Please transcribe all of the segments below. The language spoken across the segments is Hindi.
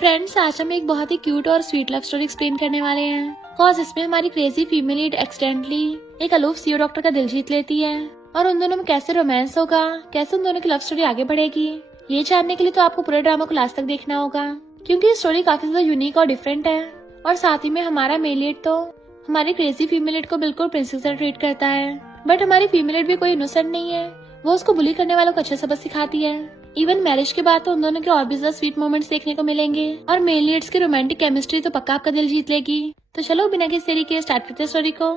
फ्रेंड्स, आज हम एक बहुत ही क्यूट और स्वीट लव स्टोरी एक्सप्लेन करने वाले हैं। कॉज इसमें हमारी क्रेजी फीमेल लीड एक्सीडेंटली एक अलूफ सीओ डॉक्टर का दिल जीत लेती है और उन दोनों में कैसे रोमांस होगा, कैसे उन दोनों की लव स्टोरी आगे बढ़ेगी, ये जानने के लिए तो आपको पूरे ड्रामा को लास्ट तक देखना होगा, क्योंकि ये स्टोरी काफी ज्यादा यूनिक और डिफरेंट है। और साथ ही में हमारा मेल लीड तो हमारी क्रेजी फीमेल लीड को बिल्कुल प्रिंसेस से ट्रीट करता है, बट हमारी फीमेल लीड भी कोई इनोसेंट नहीं है। वो उसको बुली करने वालों को अच्छा सबक सिखाती है। इवन मैरिज के बाद तो उन दोनों के और भी ज्यादा स्वीट मोमेंट्स देखने को मिलेंगे और मेल लीड्स की रोमांटिक केमिस्ट्री तो पक्का आपका दिल जीत लेगी। तो चलो बिना किसी देरी के स्टार्ट करते हैं स्टोरी को।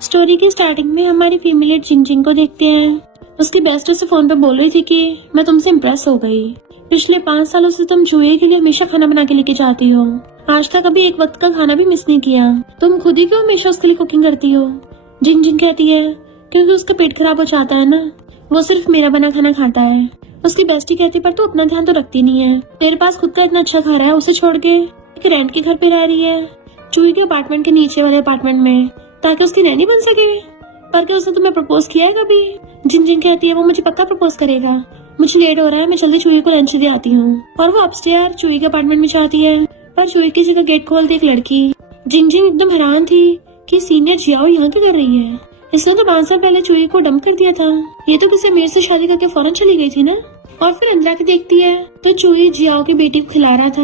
स्टोरी के स्टार्टिंग में हमारी फीमेल लीड जिंग को देखते हैं। उसकी बेस्ट उसे फोन पे बोल रही थी कि मैं तुमसे इम्प्रेस हो गई। पिछले 5 सालों से तुम जुए के लिए हमेशा खाना बना के लेके जाती हो। आज तक कभी एक वक्त का खाना भी मिस नहीं किया। तुम खुद ही क्यों हमेशा उसके लिए कुकिंग करती हो? जिंग कहती है क्योंकि उसका पेट खराब हो जाता है ना, वो सिर्फ मेरा बना खाना खाता है। उसकी बेस्टी कहती पर तू अपना ध्यान तो रखती नहीं है। तेरे पास खुद का इतना अच्छा घर है, उसे छोड़ के एक रेंट के घर पे रह रही है, चूही के अपार्टमेंट के नीचे वाले अपार्टमेंट में, ताकि उसकी नैनी बन सके। पर क्या उसने तुम्हें प्रपोज किया है कभी? जिंग कहती है वो मुझे पक्का प्रपोज करेगा। मुझे लेट हो रहा है, मैं जल्दी चूही को लंच दे आती हूँ। और वो अपस्टेयर चूही के अपार्टमेंट में जाती है, पर चूही की जगह गेट खोलती एक लड़की। जिंग एकदम हैरान थी कि सीनियर जियाओ यहाँ क्या कर रही है। इसने तो 5 साल पहले चूही को डंप कर दिया था। ये तो किसी अमीर से शादी करके फौरन चली गई थी ना। और फिर अंदर आके देखती है तो चूही जियाओ की बेटी को खिला रहा था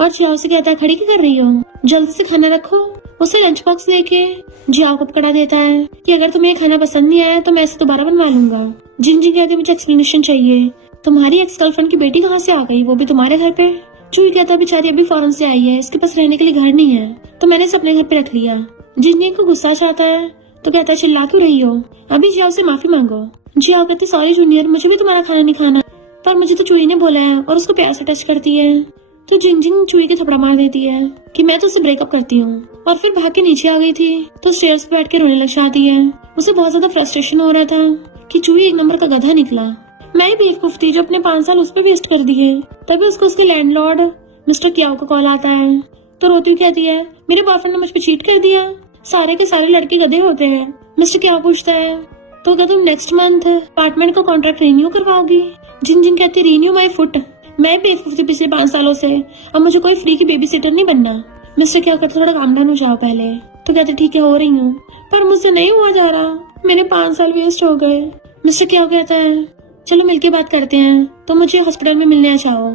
और जियाओ से कहता है खड़ी क्या कर रही हो, जल्दी से खाना रखो। उसे लंच बॉक्स लेके जियाओ को पकड़ा देता है कि अगर तुम्हें खाना पसंद नहीं आया तो मैं इसे दोबारा बनवा लूंगा। जिंग कहती है मुझे एक्सप्लेनेशन चाहिए। तुम्हारी एक्स गर्लफ्रेंड की बेटी कहाँ से आ गई, वो भी तुम्हारे घर पे? चूही कहता है बेचारी अभी फौरन से आई है, इसके पास रहने के लिए घर नहीं है, तो मैंने इसे अपने घर पे रख लिया। जिंग को गुस्सा चाहता है तो कहता है चिल्ला क्यों रही हो, अभी जियाओ से माफी मांगो। जियाओ कहती सॉरी जूनियर, मुझे भी तुम्हारा खाना नहीं खाना, पर मुझे तो चूही ने बोला है, और उसको प्यार से टच करती है। तो जिंग चूही के थपड़ा मार देती है कि मैं तो उससे ब्रेकअप करती हूँ। और फिर भाग के नीचे आ गई थी तो स्टेयर्स पे बैठ के रोने लग जाती है। उसे बहुत ज्यादा फ्रस्ट्रेशन हो रहा था कि चूही एक नंबर का गधा निकला। मैं ही बेवकूफ थी जो अपने 5 साल उस पर वेस्ट कर दिए। तभी उसको उसके लैंडलॉर्ड मिस्टर कियाओ का कॉल आता है तो रोती कहती है मेरे बॉयफ्रेंड ने मुझ पे चीट कर दिया, सारे के सारे लड़के गधे होते हैं। मिस्टर कियाओ पूछता है तो क्या तुम नेक्स्ट मंथ अपार्टमेंट का कॉन्ट्रैक्ट रिन्यू करवाओगी? जिंग कहती रिन्यू माई फुट, मैं बेवकूफ थी पिछले 5 सालों से, अब मुझे कोई फ्री की बेबी सिटर नहीं बनना। मिस्टर क्या कहते थोड़ा काम डाउन हो जाओ पहले। तो कहते ठीक है हो रही हूँ, पर मुझसे नहीं हुआ जा रहा, मेरे 5 साल वेस्ट हो गए। मिस्टर क्या कहता है चलो मिलके बात करते हैं, तो मुझे हॉस्पिटल में मिलने आ जाओ।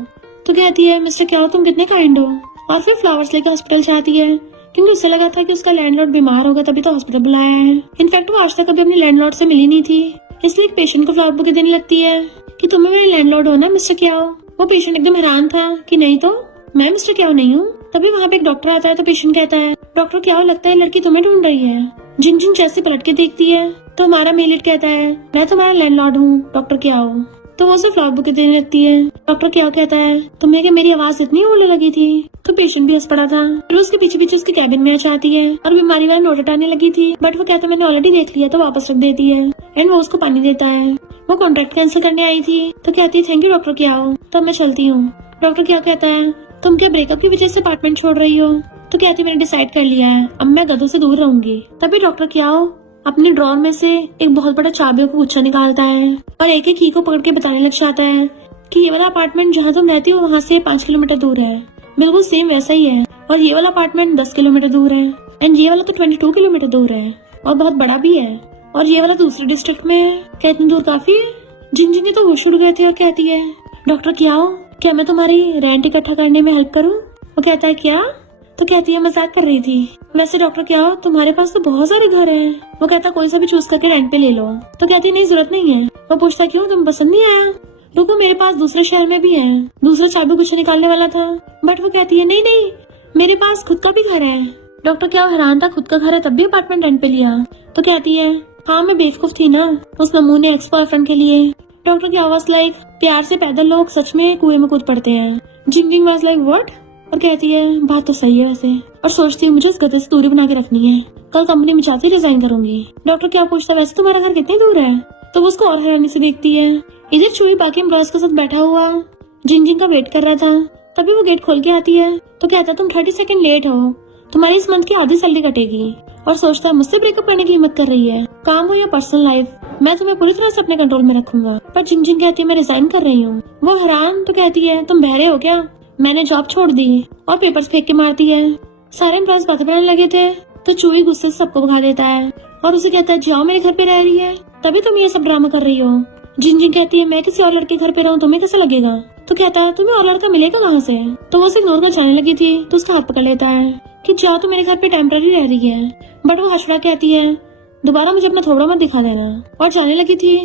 तो कहती है मिस्टर क्या तुम कितने काइंड हो। और फिर फ्लावर्स लेकर हॉस्पिटल जाती है क्योंकि उसे लगा था कि उसका लैंडलॉर्ड बीमार होगा तभी तो हॉस्पिटल बुलाया है। इनफैक्ट वो आज तक कभी अपने लैंडलॉर्ड से मिली नहीं थी, इसलिए एक पेशेंट को फ्लावर बुके देने लगती है कि तुम्हें मेरे लैंडलॉर्ड हो ना मिस्टर क्या हो। वो पेशेंट एकदम हैरान था कि नहीं तो मैं मिस्टर क्या नहीं हूँ। तभी वहाँ पे एक डॉक्टर आता है तो पेशेंट कहता है डॉक्टर क्या लगता है लड़की तुम्हें ढूंढ रही है। जिंग जैसे पलट के देखती है तो हमारा मेलिट कहता है मैं तुम्हारा लैंडलॉर्ड हूँ डॉक्टर क्या हो। तो वो उसे फ्लावर बुके देने लगती है। डॉक्टर क्या कहता है तुम्हें क्या मेरी आवाज इतनी होने लगी थी? तो पेशेंट भी हंस पड़ा था। फिर उसके पीछे पीछे उसके कैबिन में आ जाती है और बीमारी वाला नोट हटाने लगी थी, बट वो कहता मैंने ऑलरेडी देख लिया, तो वापस रख देती है। एंड वो उसको पानी देता है। वो कॉन्ट्रैक्ट कैंसिल करने आई थी तो कहती है थैंक यू डॉक्टर क्या हो, तो मैं चलती हूँ। डॉक्टर क्या कहता है तुम क्या ब्रेकअप की वजह से अपार्टमेंट छोड़ रही हो? तो कहती मैंने डिसाइड कर लिया है, अब मैं गधों से दूर रहूंगी। तभी डॉक्टर क्या हो अपने ड्रॉर में से एक बहुत बड़ा चाबियों का गुच्छा निकालता है और एक एक की को पकड़ के बताने लग जाता है कि ये वाला अपार्टमेंट जहाँ तुम रहती हो वहाँ से 5 किलोमीटर दूर है, बिल्कुल सेम वैसा ही है। और ये वाला अपार्टमेंट 10 किलोमीटर दूर है, एंड ये वाला तो 22 किलोमीटर दूर है और बहुत बड़ा भी है। और ये वाला दूसरे डिस्ट्रिक्ट में है, क्या इतनी दूर काफी है? जिंग तो होश उड़ गए थे और कहती है डॉक्टर क्या हो क्या मैं तुम्हारी रेंट इकट्ठा करने में हेल्प करूँ? वो कहता है क्या? तो कहती है मजाक कर रही थी, वैसे डॉक्टर क्या हो तुम्हारे पास तो बहुत सारे घर हैं। वो कहता कोई सा भी चूज करके रेंट पे ले लो। तो कहती नहीं जरूरत नहीं है। वो पूछता क्यों तुम पसंद नहीं आया? रुको मेरे पास दूसरे शहर में भी है। दूसरा चाबी कुछ निकालने वाला था, बट वो कहती है नहीं मेरे पास खुद का भी घर है। डॉक्टर क्या हैरान था खुद का घर है तब भी अपार्टमेंट रेंट पे लिया। तो कहती है हाँ मैं बेवकूफ थी ना उस नमूने एक्स बॉयफ्रेंड के लिए। डॉक्टर की आवाज लाइक प्यार से पैदल लोग सच में कुएं में कूद पड़ते हैं। जिंग वाज लाइक व्हाट? और कहती है बात तो सही है वैसे, और सोचती हूँ मुझे इस गधे से दूरी बना के रखनी है, कल कंपनी में जाती रिजाइन करूंगी। डॉक्टर क्या पूछता है वैसे तुम्हारा घर कितनी दूर है? तो वो उसको और हैरानी से देखती है। इधर चूही बाकी एम्प्लॉयज के साथ बैठा हुआ जिंग का वेट कर रहा था। तभी वो गेट खोल के आती है तो कहता तुम 30 सेकंड लेट हो, तुम्हारी इस मंथ की आधी सैलरी कटेगी। और सोचता है मुझसे ब्रेकअप करने की हिम्मत कर रही है, काम हो या पर्सनल लाइफ मैं तुम्हें पूरी तरह से अपने कंट्रोल में रखूंगा। पर जिंग कहती है मैं रिजाइन कर रही हूँ। वो हैरान तो कहती है तुम बहरे हो क्या, मैंने जॉब छोड़ दी और पेपर्स फेंक के मारती है। सारे एम्प्लॉयज बातें बनाने लगे थे तो चूही गुस्से से सबको भगा देता है और उसे कहता है जाओ मेरे घर पे रह रही है, तभी तुम ये सब ड्रामा कर रही हो। जिंजिंग कहती है मैं किसी और लड़के घर पे रहूं तुम्हें कैसा लगेगा? तो कहता है तुम्हें और लड़का मिलेगा कहाँ से? तो वो उसे इग्नोर कर जाने लगी थी तो उसका हाथ पकड़ लेता है कि जाओ तो मेरे घर पे टेम्पररी रह रही है। बट वो हंसड़ा कहती है दोबारा मुझे अपना थोबड़ा मत दिखा देना, और जाने लगी थी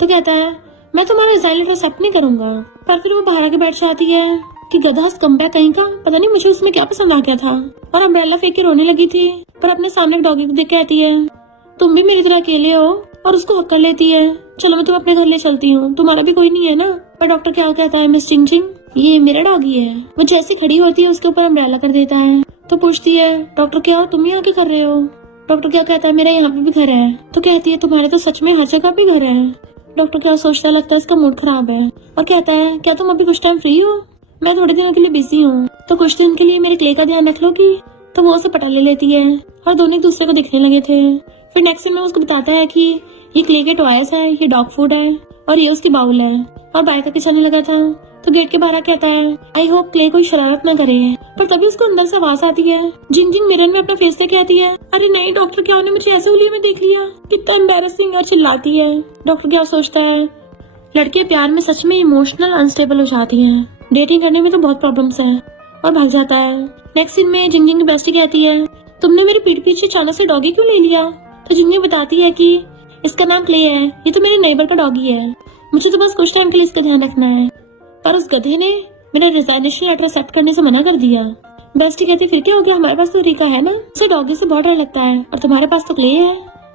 तो कहता है मैं तुम्हारा रिजाइन लेटर एक्सेप्ट नहीं करूंगा। पर फिर वो बाहर आके बैठ जाती है कि गधा स्कम्बैग कहीं का, पता नहीं मुझे उसमें क्या पसंद आ गया था, और अम्ब्रेला फेंक के रोने लगी थी। पर अपने सामने एक डॉगी को देख के कहती है तुम भी मेरी तरह अकेले हो, और उसको हक कर लेती है चलो मैं तुम्हें अपने घर ले चलती हूँ, तुम्हारा भी कोई नहीं है ना। पर डॉक्टर क्या कहता है मिस चिंग ये मेरा डॉगी है। वो जैसी खड़ी होती है उसके ऊपर अम्ब्रेला कर देता है तो पूछती है डॉक्टर क्या तुम यहाँ क्या कर रहे हो? डॉक्टर क्या कहता है मेरा यहाँ पे भी घर है। तो कहती है तुम्हारे तो सच में हर जगह भी घर है। डॉक्टर क्या सोचता लगता है इसका मूड खराब है और कहता है क्या तुम अभी कुछ टाइम फ्री हो? मैं थोड़े दिनों के लिए बिजी हूँ तो कुछ दिन के लिए मेरे क्ले का ध्यान रख लो की। तो वो उसे पटा ले लेती है और दोनों एक दूसरे को दिखने लगे थे। फिर नेक्स्ट सीन में उसको बताता है कि ये क्ले के टॉयज है, ये डॉग फूड है और ये उसकी बाउल है, और बाय करके चलने लगा था। तो गेट के बाहर कहता है आई होप क्ले कोई शरारत न करे। पर तभी उसको अंदर से आवाज आती है। जिंजिंग मिरर में अपना फेस देख कहती है अरे नहीं डॉक्टर क्या ने मुझे ऐसे हुलिये में देख लिया, कितना एम्बैरेसिंग है। चिल्लाती है। डॉक्टर क्या सोचता है लड़के प्यार में सच में इमोशनल अनस्टेबल हो जाती हैं, डेटिंग करने में तो बहुत प्रॉब्लम्स है, और भाग जाता है। नेक्स्ट सीन में जिंजिंग की बेस्टी कहती है तुमने मेरी पीठ पीछे अचानक से डॉगी क्यों ले लिया? तो जिंजिंग बताती है कि इसका नाम क्ले है, ये तो मेरे नेबर का डॉगी है, मुझे तो बस कुछ टाइम के लिए इसका ध्यान रखना है। पर उस गधे ने मेरा रिजाइनेशन लेटर एक्सेप्ट करने से मना कर दिया। बेस्टी कहती फिर क्या हो गया, हमारे पास तो रिका है ना, उसे डॉगी से बहुत डर लगता है और तुम्हारे पास तो क्ले है,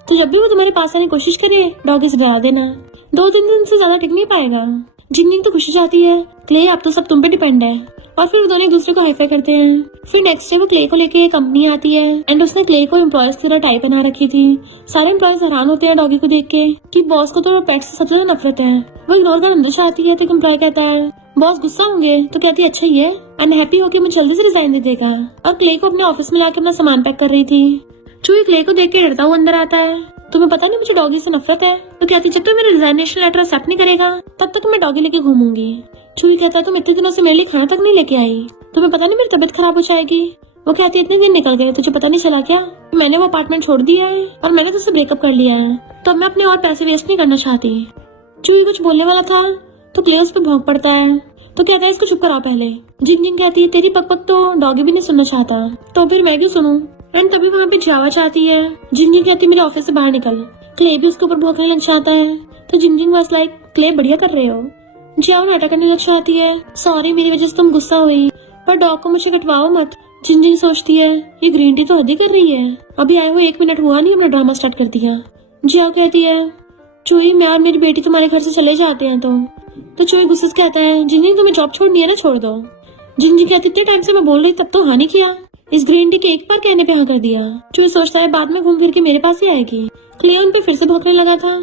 तो जब भी वो तुम्हारे पास आने की कोशिश करे डॉगी से डरा देना, 2-3 दिन से ज्यादा टिक नहीं पाएगा। जिंजिंग तो खुशी जाती है क्ले अब तो सब तुम पे डिपेंड है, और फिर दोनों एक दूसरे को हाईफाई करते हैं। फिर नेक्स्ट डे वो क्ले को लेके कंपनी आती है एंड उसने क्ले को एम्प्लॉयज की तरह टाई बना रखी थी। सारे एम्प्लॉयज हैरान होते हैं डॉगी को देख के कि बॉस को तो पेट से सबसे ज्यादा नफरत है। वो इग्नोर कर अंदर से आती है तो एम्प्लॉय कहता है बॉस गुस्सा होंगे? तो कहती है अच्छा ही है, अनहैप्पी होके मुझे जल्दी से रिजाइन दे देगा। और क्ले को अपने ऑफिस में लाके अपना सामान पैक कर रही थी। चूही क्ले को देख के डरता हुआ अंदर आता है। तुम्हें पता नहीं मुझे डॉगी से नफरत है? तो कहती जब तक मेरा रिजाइनेशन लेटर एक्सेप्ट नहीं करेगा तब तक मैं डॉगी लेके घूमूंगी। चूही कहता तुम इतने दिनों से मेरे लिए खाना तक नहीं लेके आई, तुम्हें पता नहीं मेरी तबीयत खराब हो जाएगी। वो कहती इतने दिन निकल गए तुझे पता नहीं चला क्या, मैंने वो अपार्टमेंट छोड़ दिया है और मैंने तुझसे ब्रेकअप कर लिया है, तो अब मैं अपने और पैसे वेस्ट नहीं करना चाहती। चूही कुछ बोलने वाला था तो क्ले उस पर भौंक पड़ता है तो कहता है इसको चुप कराओ पहले। जिंजिंग कहती है तेरी पक तो डॉगी भी नहीं सुनना चाहता, तो फिर मैं क्यों सुनूं? एंड तभी वहाँ पे जावा चाहती है। जिंजिंग कहती मेरे ऑफिस से बाहर निकल। क्ले भी उसके ऊपर भौंकने लग जाता है तो जिंजिंग वाज लाइक क्ले बढ़िया कर रहे हो। जावा नाटक करने लग जाती है सॉरी मेरी वजह से तुम गुस्सा हुई, पर डॉग को मुझे कटवाओ मत। जिंजिंग सोचती है ये ग्रीन टी तो हद ही कर रही है, अभी आए हुए 1 मिनट हुआ नहीं अपना ड्रामा स्टार्ट कर दिया। जावा कहती है चूही मैं और मेरी बेटी तुम्हारे घर से चले जाते हैं तो चूही गुस्से से कहता है जिंजिंग तुम्हें जॉब छोड़नी है ना छोड़ दो। जिंजिंग कहती इतने टाइम से मैं बोल रही तब तो हाँ नहीं किया, इस ग्रीन टी के एक बार कहने पे हाँ कर दिया। चूही सोचता है बाद में घूम फिर के मेरे पास ही आएगी। क्ले उन पे फिर से भौंकने लगा था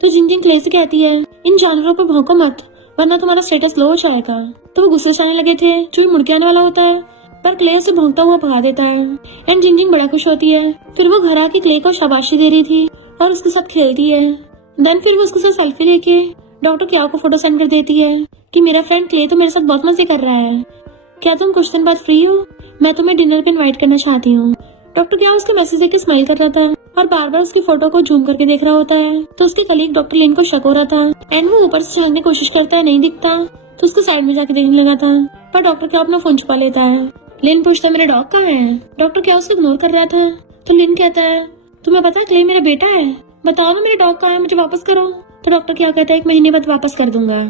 तो जिंजिंग क्ले से कहती है इन जानवरों पर भौंको मत वरना तुम्हारा स्टेटस लो हो जाएगा। तो वो गुस्से से आने लगे थे। चूही मुड़ के आने वाला होता है पर क्ले उसे भौंकता हुआ भगा देता है एंड जिंजिंग बड़ा खुश होती है। फिर वो घर आके क्ले को शाबाशी दे रही थी और उसके साथ खेलती है। देन फिर वो उसके साथ सेल्फी लेके डॉक्टर क्या को फोटो सेंड कर देती है कि मेरा फ्रेंड क्ले तो मेरे साथ बहुत मजे कर रहा है, क्या तुम कुछ दिन बाद फ्री हो, मैं तुम्हें डिनर पे इनवाइट करना चाहती हूँ। डॉक्टर क्या उसके मैसेज देख के स्माइल कर रहा था और बार बार उसकी फोटो को जूम करके देख रहा होता है। तो उसके कलीग डॉक्टर लिन को शक हो रहा था एंड वो ऊपर से झांकने की कोशिश करता है नहीं दिखता तो उसको साइड में जाके देखने लगा था, पर डॉक्टर क्या अपना फोन छुपा लेता है। लिन पूछता मेरा डॉग कहाँ है? डॉक्टर क्या उसको इग्नोर कर रहा था तो लिन कहता है तुम्हें पता है क्ले मेरा बेटा है, बताओ ना मेरा डॉग कहाँ है, मुझे वापस करो। तो डॉक्टर क्या कहता है 1 महीने बाद वापस कर दूंगा।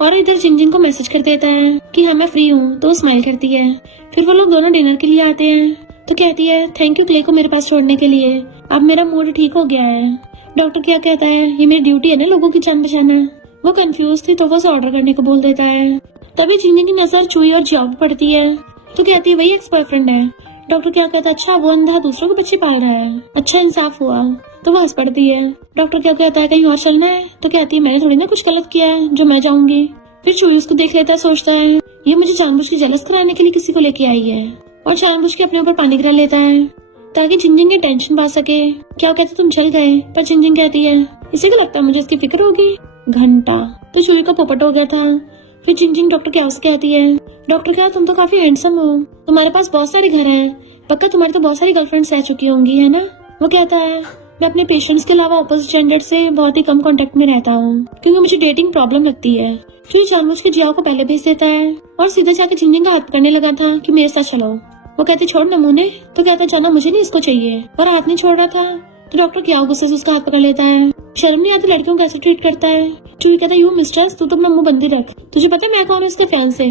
और इधर जिंजिंग को मैसेज कर देता है कि हाँ मैं फ्री हूँ, तो वो स्माइल करती है। फिर वो लोग दोनों डिनर के लिए आते हैं तो कहती है थैंक यू क्ले को मेरे पास छोड़ने के लिए, अब मेरा मूड ठीक हो गया है। डॉक्टर क्या कहता है ये मेरी ड्यूटी है ना लोगों की जान बचाना। वो कंफ्यूज थी तो वो ऑर्डर करने को बोल देता है। तभी जिंजिंग की नजर चूही और जियाओ पर पड़ती है तो कहती है वही एक्स बॉयफ्रेंड है। डॉक्टर क्या कहता है अच्छा वो अंधा दूसरों को बच्चे पाल रहा है, अच्छा इंसाफ हुआ। तो वो हंस पड़ती है। डॉक्टर क्या कहता है कहीं और चलना है? तो कहती है मैंने थोड़ी ना कुछ गलत किया है जो मैं जाऊंगी। फिर चूही उसको देख लेता है, सोचता है ये मुझे जानबूझ के जेलस कराने के लिए किसी को लेके आई है, और जानबूझ के अपने ऊपर पानी गिरा लेता है ताकि जिंजिंग की टेंशन पा सके। क्या कहते तुम चल गए, पर जिंजिंग कहती है इसे क्या लगता है मुझे इसकी फिक्र होगी, घंटा। तो चूही का पोपट हो गया था। फिर जिंजिंग डॉक्टर क्या कहती है डॉक्टर क्या तुम तो काफी हैंडसम हो, तुम्हारे पास बहुत सारे घर हैं, पक्का तुम्हारी तो बहुत सारी गर्लफ्रेंड्स रह चुकी होंगी है ना। वो कहता है मैं अपने पेशेंट्स के अलावा ऑपोजिट जेंडर से बहुत ही कम कांटेक्ट में रहता हूँ क्योंकि मुझे डेटिंग प्रॉब्लम लगती है। जो जानबूझ के जियाओ को पहले भेज देता है और सीधे जाके जिंजिंग का हाथ पकड़ने लगा था कि मेरे साथ चलो। वो कहते छोड़ नमूने, तो कहता जाना मुझे नहीं इसको चाहिए, और हाथ नहीं छोड़ रहा था तो डॉक्टर क्या गुस्से से उसका हाथ पकड़ लेता है। शर्म नहीं आती लड़कियों को कैसे ट्रीट करता है। चूही कहता है यू मिस्टर तू तो अपना मुंह बंदी रख, तुझे पता है मैं कौन हूँ इसके फैन से।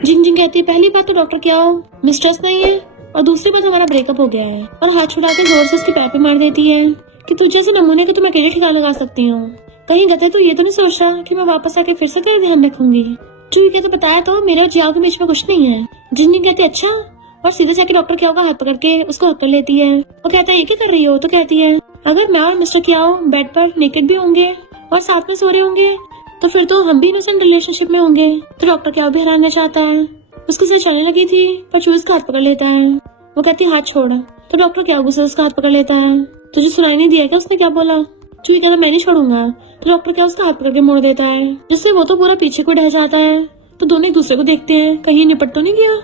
जिंजिंग कहती है पहली बात तो डॉक्टर क्या हो मिस्ट्रेस नहीं है, और दूसरी बात हमारा ब्रेकअप हो गया है, और हाथ छुड़ा के जोर से उसके पैर पे मार देती है कि तुझे ऐसे नमूने को तो मैं अकेले ठिकाना लगा सकती हूँ, कहीं गते तो ये तो नहीं सोच रहा कि मैं वापस आके फिर से तेरा ध्यान रखूंगी। चूही कहते बताया तो मेरे और जियाओ के बीच में कुछ नहीं है। जिंजिंग कहती अच्छा, और सीधे जाके डॉक्टर क्याओ का हाथ पकड़ के उसको हक कर लेती है। वो कहता है ये क्या कर रही हो, तो कहती है अगर मैं और मिस्टर क्याओ बेड पर नेकेड भी होंगे और साथ में सो रहे होंगे तो फिर तो हम भी इनोसेंट रिलेशनशिप में होंगे। तो डॉक्टर क्याओ भी हराना चाहता है, उसके साथ चलने लगी थी पर चूही उसका हाथ पकड़ लेता है। वो कहती है हाथ छोड़, तो डॉक्टर क्याओ गुस्से से उसका हाथ पकड़ लेता है। तुझे सुनाई नहीं दिया क्या उसने क्या बोला। चूही कहता मैं नहीं छोड़ूंगा, तो डॉक्टर क्याओ उसका हाथ पकड़ के मोड़ देता है, जिससे वो तो पूरा पीछे को ढह जाता है। तो दोनों एक दूसरे को देखते हैं कहीं निपट तो नहीं गया।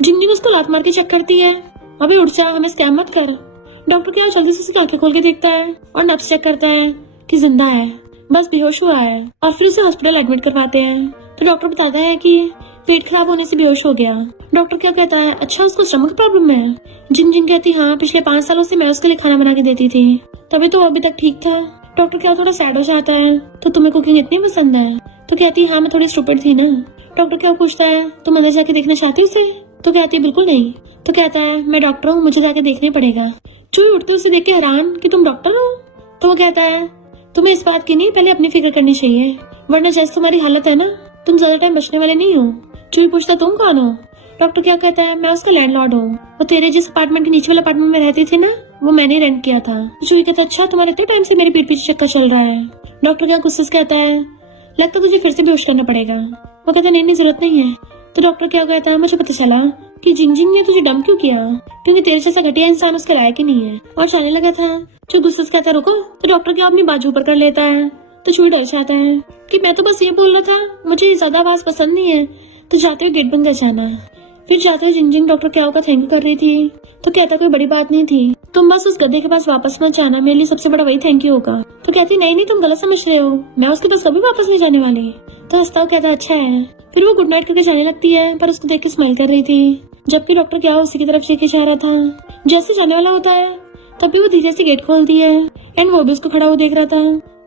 जिंजिंग उसको लात मार के चेक करती है, अबे उठ जा हमें स्कैम मत कर। डॉक्टर क्या जल्दी से उसकी आंखें खोल के देखता है और नब्ज चेक करता है कि जिंदा है, बस बेहोश हुआ है, और फिर उसे हॉस्पिटल एडमिट करवाते हैं। तो डॉक्टर बताता है कि पेट खराब होने से बेहोश हो गया। डॉक्टर क्या कहता है अच्छा उसको स्टमक प्रॉब्लम है। जिंजिंग कहती हाँ पिछले 5 सालों से मैं उसके लिए खाना बना के देती थी, तभी तो अभी तक ठीक था। डॉक्टर क्या थोड़ा सैड हो जाता है, तो तुम्हें कुकिंग इतनी पसंद है। तो कहती हाँ मैं थोड़ी स्टूपिड थी ना। डॉक्टर क्या पूछता है तुम अंदर जाके देखना चाहती हो उसे। तो कहती है बिल्कुल नहीं। तो कहता है मैं डॉक्टर हूँ, मुझे जाके देखना पड़ेगा। चूही उठते उसे देख के हैरान कि तुम डॉक्टर हो। तो वो कहता है तुम्हें इस बात की नहीं पहले अपनी फिक्र करनी चाहिए, वरना जैसे तुम्हारी हालत है ना तुम ज्यादा टाइम बचने वाले नहीं हो। चूही पूछता तुम कौन हो। डॉक्टर क्या कहता है मैं उसका लैंडलॉर्ड हूँ, वो तेरे जिस अपार्टमेंट के नीचे वाले अपार्टमेंट में रहती थी ना वो मैंने रेंट किया था। चूही कहता अच्छा तुम्हारे इतने टाइम से मेरी पीठ पीछे चक्कर चल रहा है। डॉक्टर क्या गुस्से से कहता है लगता तुझे फिर से बेहोश करना पड़ेगा। वो कहता नहीं जरूरत नहीं है। तो डॉक्टर क्या कहता है मुझे पता चला कि जिंजिंग ने तुझे डम क्यों किया, क्योंकि तेरे जैसा घटिया इंसान उसके लायक ही नहीं है, और जाने लगा था। जो गुस्से से कहता है रुको, तो डॉक्टर क्या अपनी बाजू ऊपर कर लेता है। तो चूही डर जाता है कि मैं तो बस ये बोल रहा था, मुझे ज्यादा आवाज पसंद नहीं है, तो जाते हुए गेट बंद कर जाना। फिर जाते हुए जिंजिंग डॉक्टर क्या का थैंक यू कर रही थी, तो कहता कोई बड़ी बात नहीं थी, तुम बस उस गधे के पास वापस मत जाना, मेरे लिए सबसे बड़ा वही थैंक यू होगा। तो कहती नहीं तुम गलत समझ रहे हो, मैं उसके पास कभी वापस नहीं जाने वाली। तो हंसता कहता अच्छा है। फिर वो गुड नाइट करके जाने लगती है, पर उसको देख के स्माइल कर रही थी, जबकि डॉक्टर क्या उसी की तरफ लेके जा रहा था। जैसे जाने वाला होता है तभी वो धीरे से गेट खोलती है, एंड वो भी उसको खड़ा हुआ देख रहा था।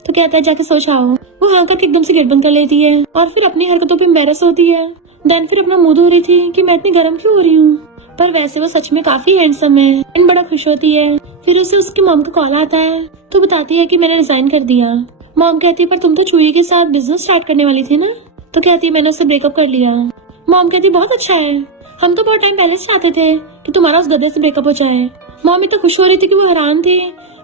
तो कहता है जाके सो जाओ। वो हाँ करके एकदम से गेट बंद कर लेती है और फिर अपनी हरकतों पे एम्बैरस होती है। देन फिर अपना मुंह धो रही थी कि मैं इतनी गर्म क्यों हो रही हूँ, पर वैसे वो सच में काफी हैंडसम है एंड बड़ा खुश होती है। फिर उसे उसकी मॉम का कॉल आता है, तो बताती है कि मैंने रिजाइन कर दिया। मॉम कहती है पर तुम तो चूही के साथ बिजनेस स्टार्ट करने वाली थी ना। तो कहती है मैंने उससे ब्रेकअप कर लिया। मॉम कहती बहुत अच्छा है, हम तो बहुत टाइम पहले से चाहते थे कि तुम्हारा उस गधे से ब्रेकअप हो जाए। मॉम इतना खुश हो रही थी कि वो हैरान थे,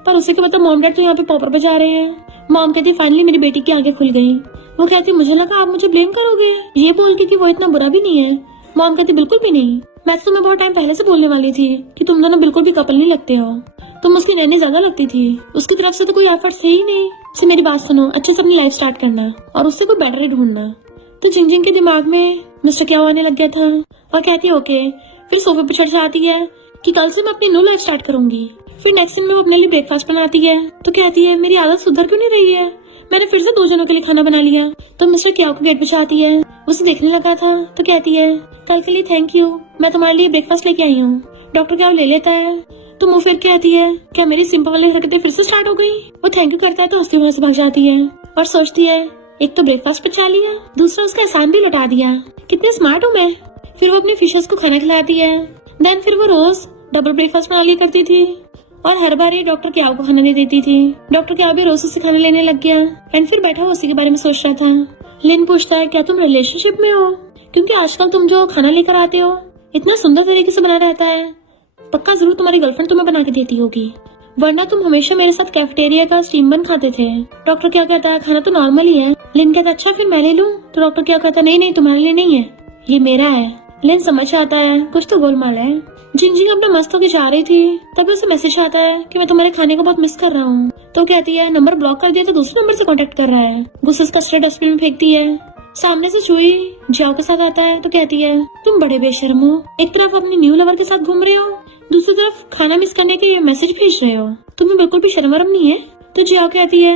पर उसे क्या पता मॉम डैड तो यहाँ पे पॉपर पे जा रहे हैं। मॉम कहती फाइनली मेरी बेटी की आंखें खुल गई। वो कहती मुझे लगा आप मुझे ब्लेम करोगे, ये बोल के कि वो इतना बुरा भी नहीं है। मॉम कहती बिल्कुल भी नहीं, मैं तो तुम्हें बहुत टाइम पहले से बोलने वाली थी कि तुम दोनों बिल्कुल भी कपल नहीं लगते हो, तुम उसकी नैनी ज्यादा लगती थी, उसकी तरफ से तो कोई एफर्ट थे ही नहीं। उसे मेरी बात सुनो, अच्छे से अपनी लाइफ स्टार्ट करना और उससे कोई बेटर ही ढूंढना। तो जिंजिंग के दिमाग में मिस्टर क्या आने लग गया था और कहती ओके। फिर सोफे पर चढ़ जाती है कि कल से मैं अपनी न्यू लाइफ स्टार्ट करूंगी। फिर नेक्स्ट दिन में वो अपने लिए ब्रेकफास्ट बनाती है, तो कहती है मेरी आदत सुधर क्यों नहीं रही है, मैंने फिर से 2 जनों के लिए खाना बना लिया। तो मिस्टर क्या को गेट पे जाती है, उसे देखने लगा था। तो कहती है कल के लिए थैंक यू, मैं तुम्हारे लिए ब्रेकफास्ट लेके आई हूँ। डॉक्टर क्या ले लेता है, तो मुँह फिर कहती है क्या मेरी सिंपल वाली हरकतें फिर से स्टार्ट हो गई। वो थैंक यू करता है तो हंसती वहाँ से भाग जाती है और सोचती है एक तो ब्रेकफास्ट बचा लिया, दूसरा उसका एहसान भी लौटा दिया, कितनी स्मार्ट हूँ मैं। फिर वो अपनी फिशेस को खाना खिलाती है। देन फिर वो रोज डबल ब्रेकफास्ट बना लिया करती थी और हर बार ये डॉक्टर क्या को खाना दे देती थी। डॉक्टर क्या भी रोज से खाना लेने लग गया एंड फिर बैठा उसी के बारे में सोच रहा था। लिन पूछता है क्या तुम रिलेशनशिप में हो, क्योंकि आजकल तुम जो खाना लेकर आते हो इतना सुंदर तरीके से बना रहता है, पक्का जरूर तुम्हारी गर्लफ्रेंड तुम्हें बना के देती होगी, वरना तुम हमेशा मेरे साथ कैफेटेरिया का स्टीम बन खाते थे। डॉक्टर क्या कहता है खाना तो नॉर्मल ही है। लिन कहता अच्छा फिर मैं ले लूं। तो डॉक्टर क्या कहता नहीं तुम्हारे लिए नहीं है, ये मेरा है। लिन समझ आता है कुछ तो गोलमाल है। जिंजिंग अपना मस्त होके जा रही थी तभी उसे मैसेज आता है कि मैं तुम्हारे खाने को बहुत मिस कर रहा हूँ। तो कहती है नंबर ब्लॉक कर दिया तो दूसरे नंबर से कांटेक्ट कर रहा है। गुस्से का स्ट्रेट डस्टबिन में फेंकती है। सामने से चुई जियाओ के साथ आता है तो कहती है तुम बड़े बेशर्म हो, एक तरफ अपनी न्यू लवर के साथ घूम रहे हो, दूसरी तरफ खाना मिस करने के मैसेज भेज रहे हो, तुम्हें बिल्कुल भी शर्म वरम नहीं है। तो जियाओ कहती है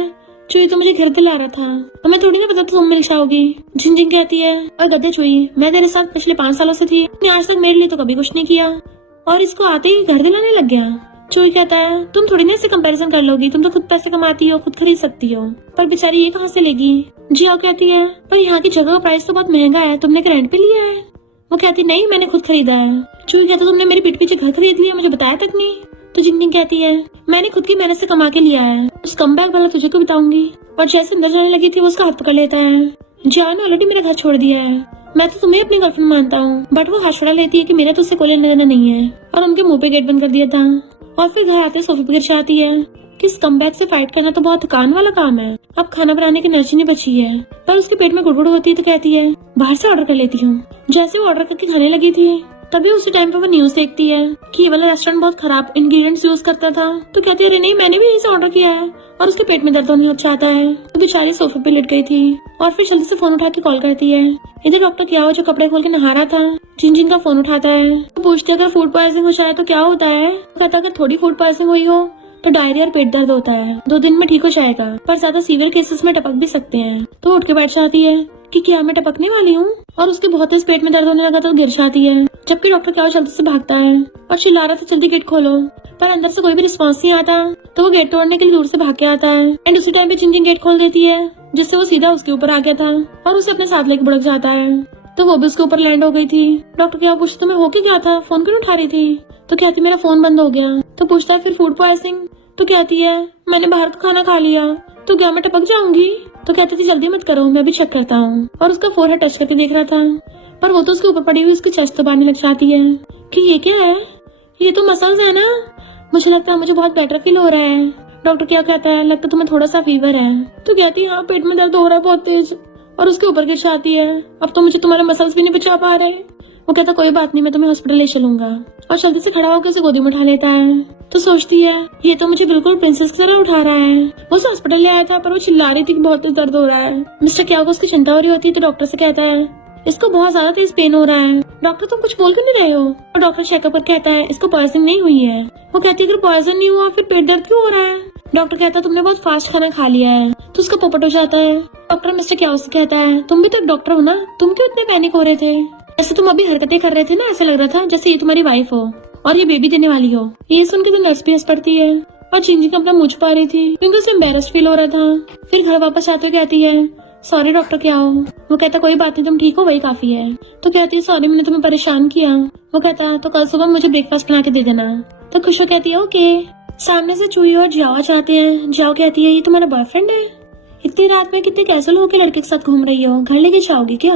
चुई तो मुझे घर पे ला रहा था, हमें थोड़ी ना पता तुम मिल जाओगी। झिंझिंग कहती है और गद्दे चुई मैं तेरे साथ पिछले 5 सालों से थी, तूने आज तक मेरे लिए तो कभी कुछ नहीं किया और इसको आते ही घर दिलाने लग गया। चुई कहता है तुम थोड़ी ना इससे कंपैरिजन कर लोगी, तुम तो खुद पैसे कमाती हो, खुद खरीद सकती हो, पर बेचारी ये कहाँ से लेगी। जियाओ कहती है पर यहाँ की जगह का प्राइस तो बहुत महंगा है, तुमने रेंट पे लिया है। वो कहती नहीं मैंने खुद खरीदा है। चुई कहता तुमने मेरी पीठ पीछे घर खरीद लिया, मुझे बताया तक नहीं। तो जिंगजिंग कहती है मैंने खुद की मेहनत से कमा के लिया है, उस कमबैक वाला तुझे को बताऊंगी। और जैसे अंदर जाने लगी थी वो उसका हाथ पकड़ लेता है। जियाओ ने ऑलरेडी मेरा घर छोड़ दिया है, मैं तो तुम्हें अपनी गर्लफ्रेंड मानता हूँ, बट वो हाथ लेती है कि मेरा तो उससे कोई लेना देना नहीं है और उनके मुंह पे गेट बंद कर दिया था। और फिर घर आते सोफे पे गिर जाती है कि इस कमबैक से फाइट करना तो बहुत थकान वाला काम है, अब खाना बनाने की एनर्जी नहीं बची है। पर उसके पेट में गुड़गुड़ होती है तो कहती है बाहर से ऑर्डर कर लेती हूँ। जैसे वो ऑर्डर करके खाने लगी थी तभी उसी टाइम पे वो न्यूज देखती है कि ये वाला रेस्टोरेंट बहुत खराब इंग्रेडिएंट्स यूज करता था। तो कहती है अरे नहीं मैंने भी यहीं से ऑर्डर किया है, और उसके पेट में दर्द होने लग जाता है। तो बेचारी सोफे पे लेट गई थी और फिर जल्दी से फोन उठा के कॉल करती है। इधर डॉक्टर क्या हो जो कपड़े खोल के नहा रहा था जिन का फोन उठाता है। तो पूछती है अगर फूड पॉइजनिंग हो जाए तो क्या होता है। कहता अगर थोड़ी फूड पॉइजनिंग हुई हो तो डायरिया और पेट दर्द होता है, 2 दिन में ठीक हो जाएगा, पर ज्यादा सीवियर केसेस में टपक भी सकते हैं। तो उठ के बैठ जाती है कि क्या मैं टपकने वाली हूँ, और उसके बहुत तेज पेट में दर्द होने लगा तो गिर जाती है। जबकि डॉक्टर क्या जल्दी से भागता है और चिल्ला रहा था जल्दी गेट खोलो, पर अंदर से कोई भी रिस्पॉन्स नहीं आता। तो वो गेट तोड़ने के लिए दूर से भाग के आता है एंड उसी टाइम पे जिंजिंग गेट खोल देती है, जिससे वो सीधा उसके ऊपर आ गया था और उसे अपने साथ लेके भड़क जाता है। तो वो भी उसके ऊपर लैंड हो गई थी। डॉक्टर क्या पूछता तुम्हें हो के क्या था, फोन क्यों उठा रही थी। तो कहती मेरा फोन बंद हो गया। तो पूछता है फिर फूड पॉइजनिंग। तो कहती है मैंने बाहर का खाना खा लिया। तो क्या मैं टपक जाऊंगी। तो कहती थी जल्दी मत करो मैं भी चेक करता हूँ, और उसका फोरहेड टच करके देख रहा था, पर वो तो उसके ऊपर पड़ी हुई उसकी चेस्ट दबाने लग जाती है कि ये क्या है, ये तो मसल्स है ना, मुझे लगता है मुझे बहुत बेटर फील हो रहा है। डॉक्टर क्या कहता है लगता तुम्हें थोड़ा सा फीवर है। तो कहती है हाँ पेट में दर्द हो रहा है बहुत तेज, और उसके ऊपर गिर जाती है अब तो मुझे तुम्हारे मसल्स भी नहीं बचा पा रहे। वो कहता कोई बात नहीं मैं तुम्हें हॉस्पिटल ले चलूंगा, और जल्दी से खड़ा होकर उसे गोदी में उठा लेता है। तो सोचती है ये तो मुझे बिल्कुल प्रिंसेस की तरह उठा रहा है। वो उसे हॉस्पिटल ले आया था पर वो चिल्ला रही थी कि बहुत तेज दर्द हो रहा है। मिस्टर क्या को उसकी चिंता हो रही होती है तो डॉक्टर से कहता है इसको बहुत ज्यादा तेज पेन हो रहा है। डॉक्टर तुम कुछ बोल क्यों नहीं रहे हो। और डॉक्टर चेकअप पर कहता है इसको पॉइजनिंग नहीं हुई है। वो कहती है अगर पॉइजन नहीं हुआ फिर पेट दर्द क्यों हो रहा है। डॉक्टर कहता है तुमने बहुत फास्ट खाना खा लिया है। तो उसका पोपट हो जाता है। डॉक्टर मिस्टर क्या उससे कहता है तुम भी तो एक डॉक्टर हो ना, तुम क्यों इतने पैनिक हो रहे थे। ऐसे तुम अभी हरकतें कर रहे थे ना, ऐसा लग रहा था जैसे ये तुम्हारी वाइफ हो और ये बेबी देने वाली हो। ये सुन के तो नर्स भी हंस पड़ती है और जिंजिंग अपना मुंह छुपा रही थी क्योंकि उसे एम्बैरेस्ड फील हो रहा था। फिर घर वापस आते हुए कहती है सॉरी डॉक्टर क्या हो। वो कहता कोई बात नहीं तुम ठीक हो वही काफी है। तो कहती है सॉरी मैंने तुम्हें परेशान किया। वो कहता तो कल सुबह मुझे ब्रेकफास्ट बना के दे देना। तो खुशबू कहती है ओके। सामने से चुई और जाओ जाते हैं। जाओ कहती है ये तुम्हारा बॉयफ्रेंड है, इतनी रात में कितने कैजुअल होकर लड़के के साथ घूम रही हो, घर लेके जाओगी क्या।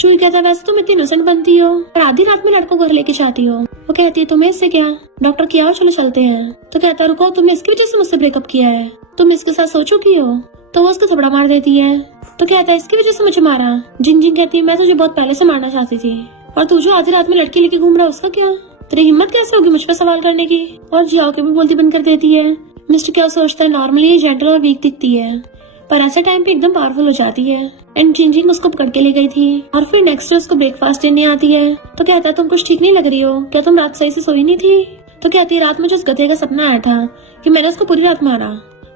चुई कहता है वैसे तुम इतनी इनोसेंट बनती हो और आधी रात में लड़कों घर लेके जाती हो। वो कहती है तुम्हें इससे क्या। डॉक्टर क्या चलो चलते हैं। तो कहता रुको तुमने इसकी वजह से मुझसे ब्रेकअप किया है, तुम इसके साथ सो चुकी हो। तो वो उसको थपड़ा मार देती है। तो कहता है इसकी वजह से मुझे मारा। जिंजिंग कहती है मैं तुझे बहुत पहले से मारना चाहती थी, और तू जो आधी रात में लड़की लेके घूम रहा है उसका क्या, तेरी हिम्मत कैसे होगी मुझ पर सवाल करने की। और जियाओ के भी बोलती बंद कर देती है। मिस्टर क्या सोचता है नॉर्मली ये जेंटल और वीक दिखती है, पर ऐसे टाइम पे एकदम पावरफुल हो जाती है। एंड जिंजिंग उसको पकड़ के ले गई थी और फिर नेक्स्ट डे उसको ब्रेकफास्ट देने आती है। तो कहता है तुम कुछ ठीक नहीं लग रही हो, क्या तुम रात सही से सोई नहीं थी। तो कहती है रात मुझे उस गधे का सपना आया था कि मैंने उसको पूरी रात मारा,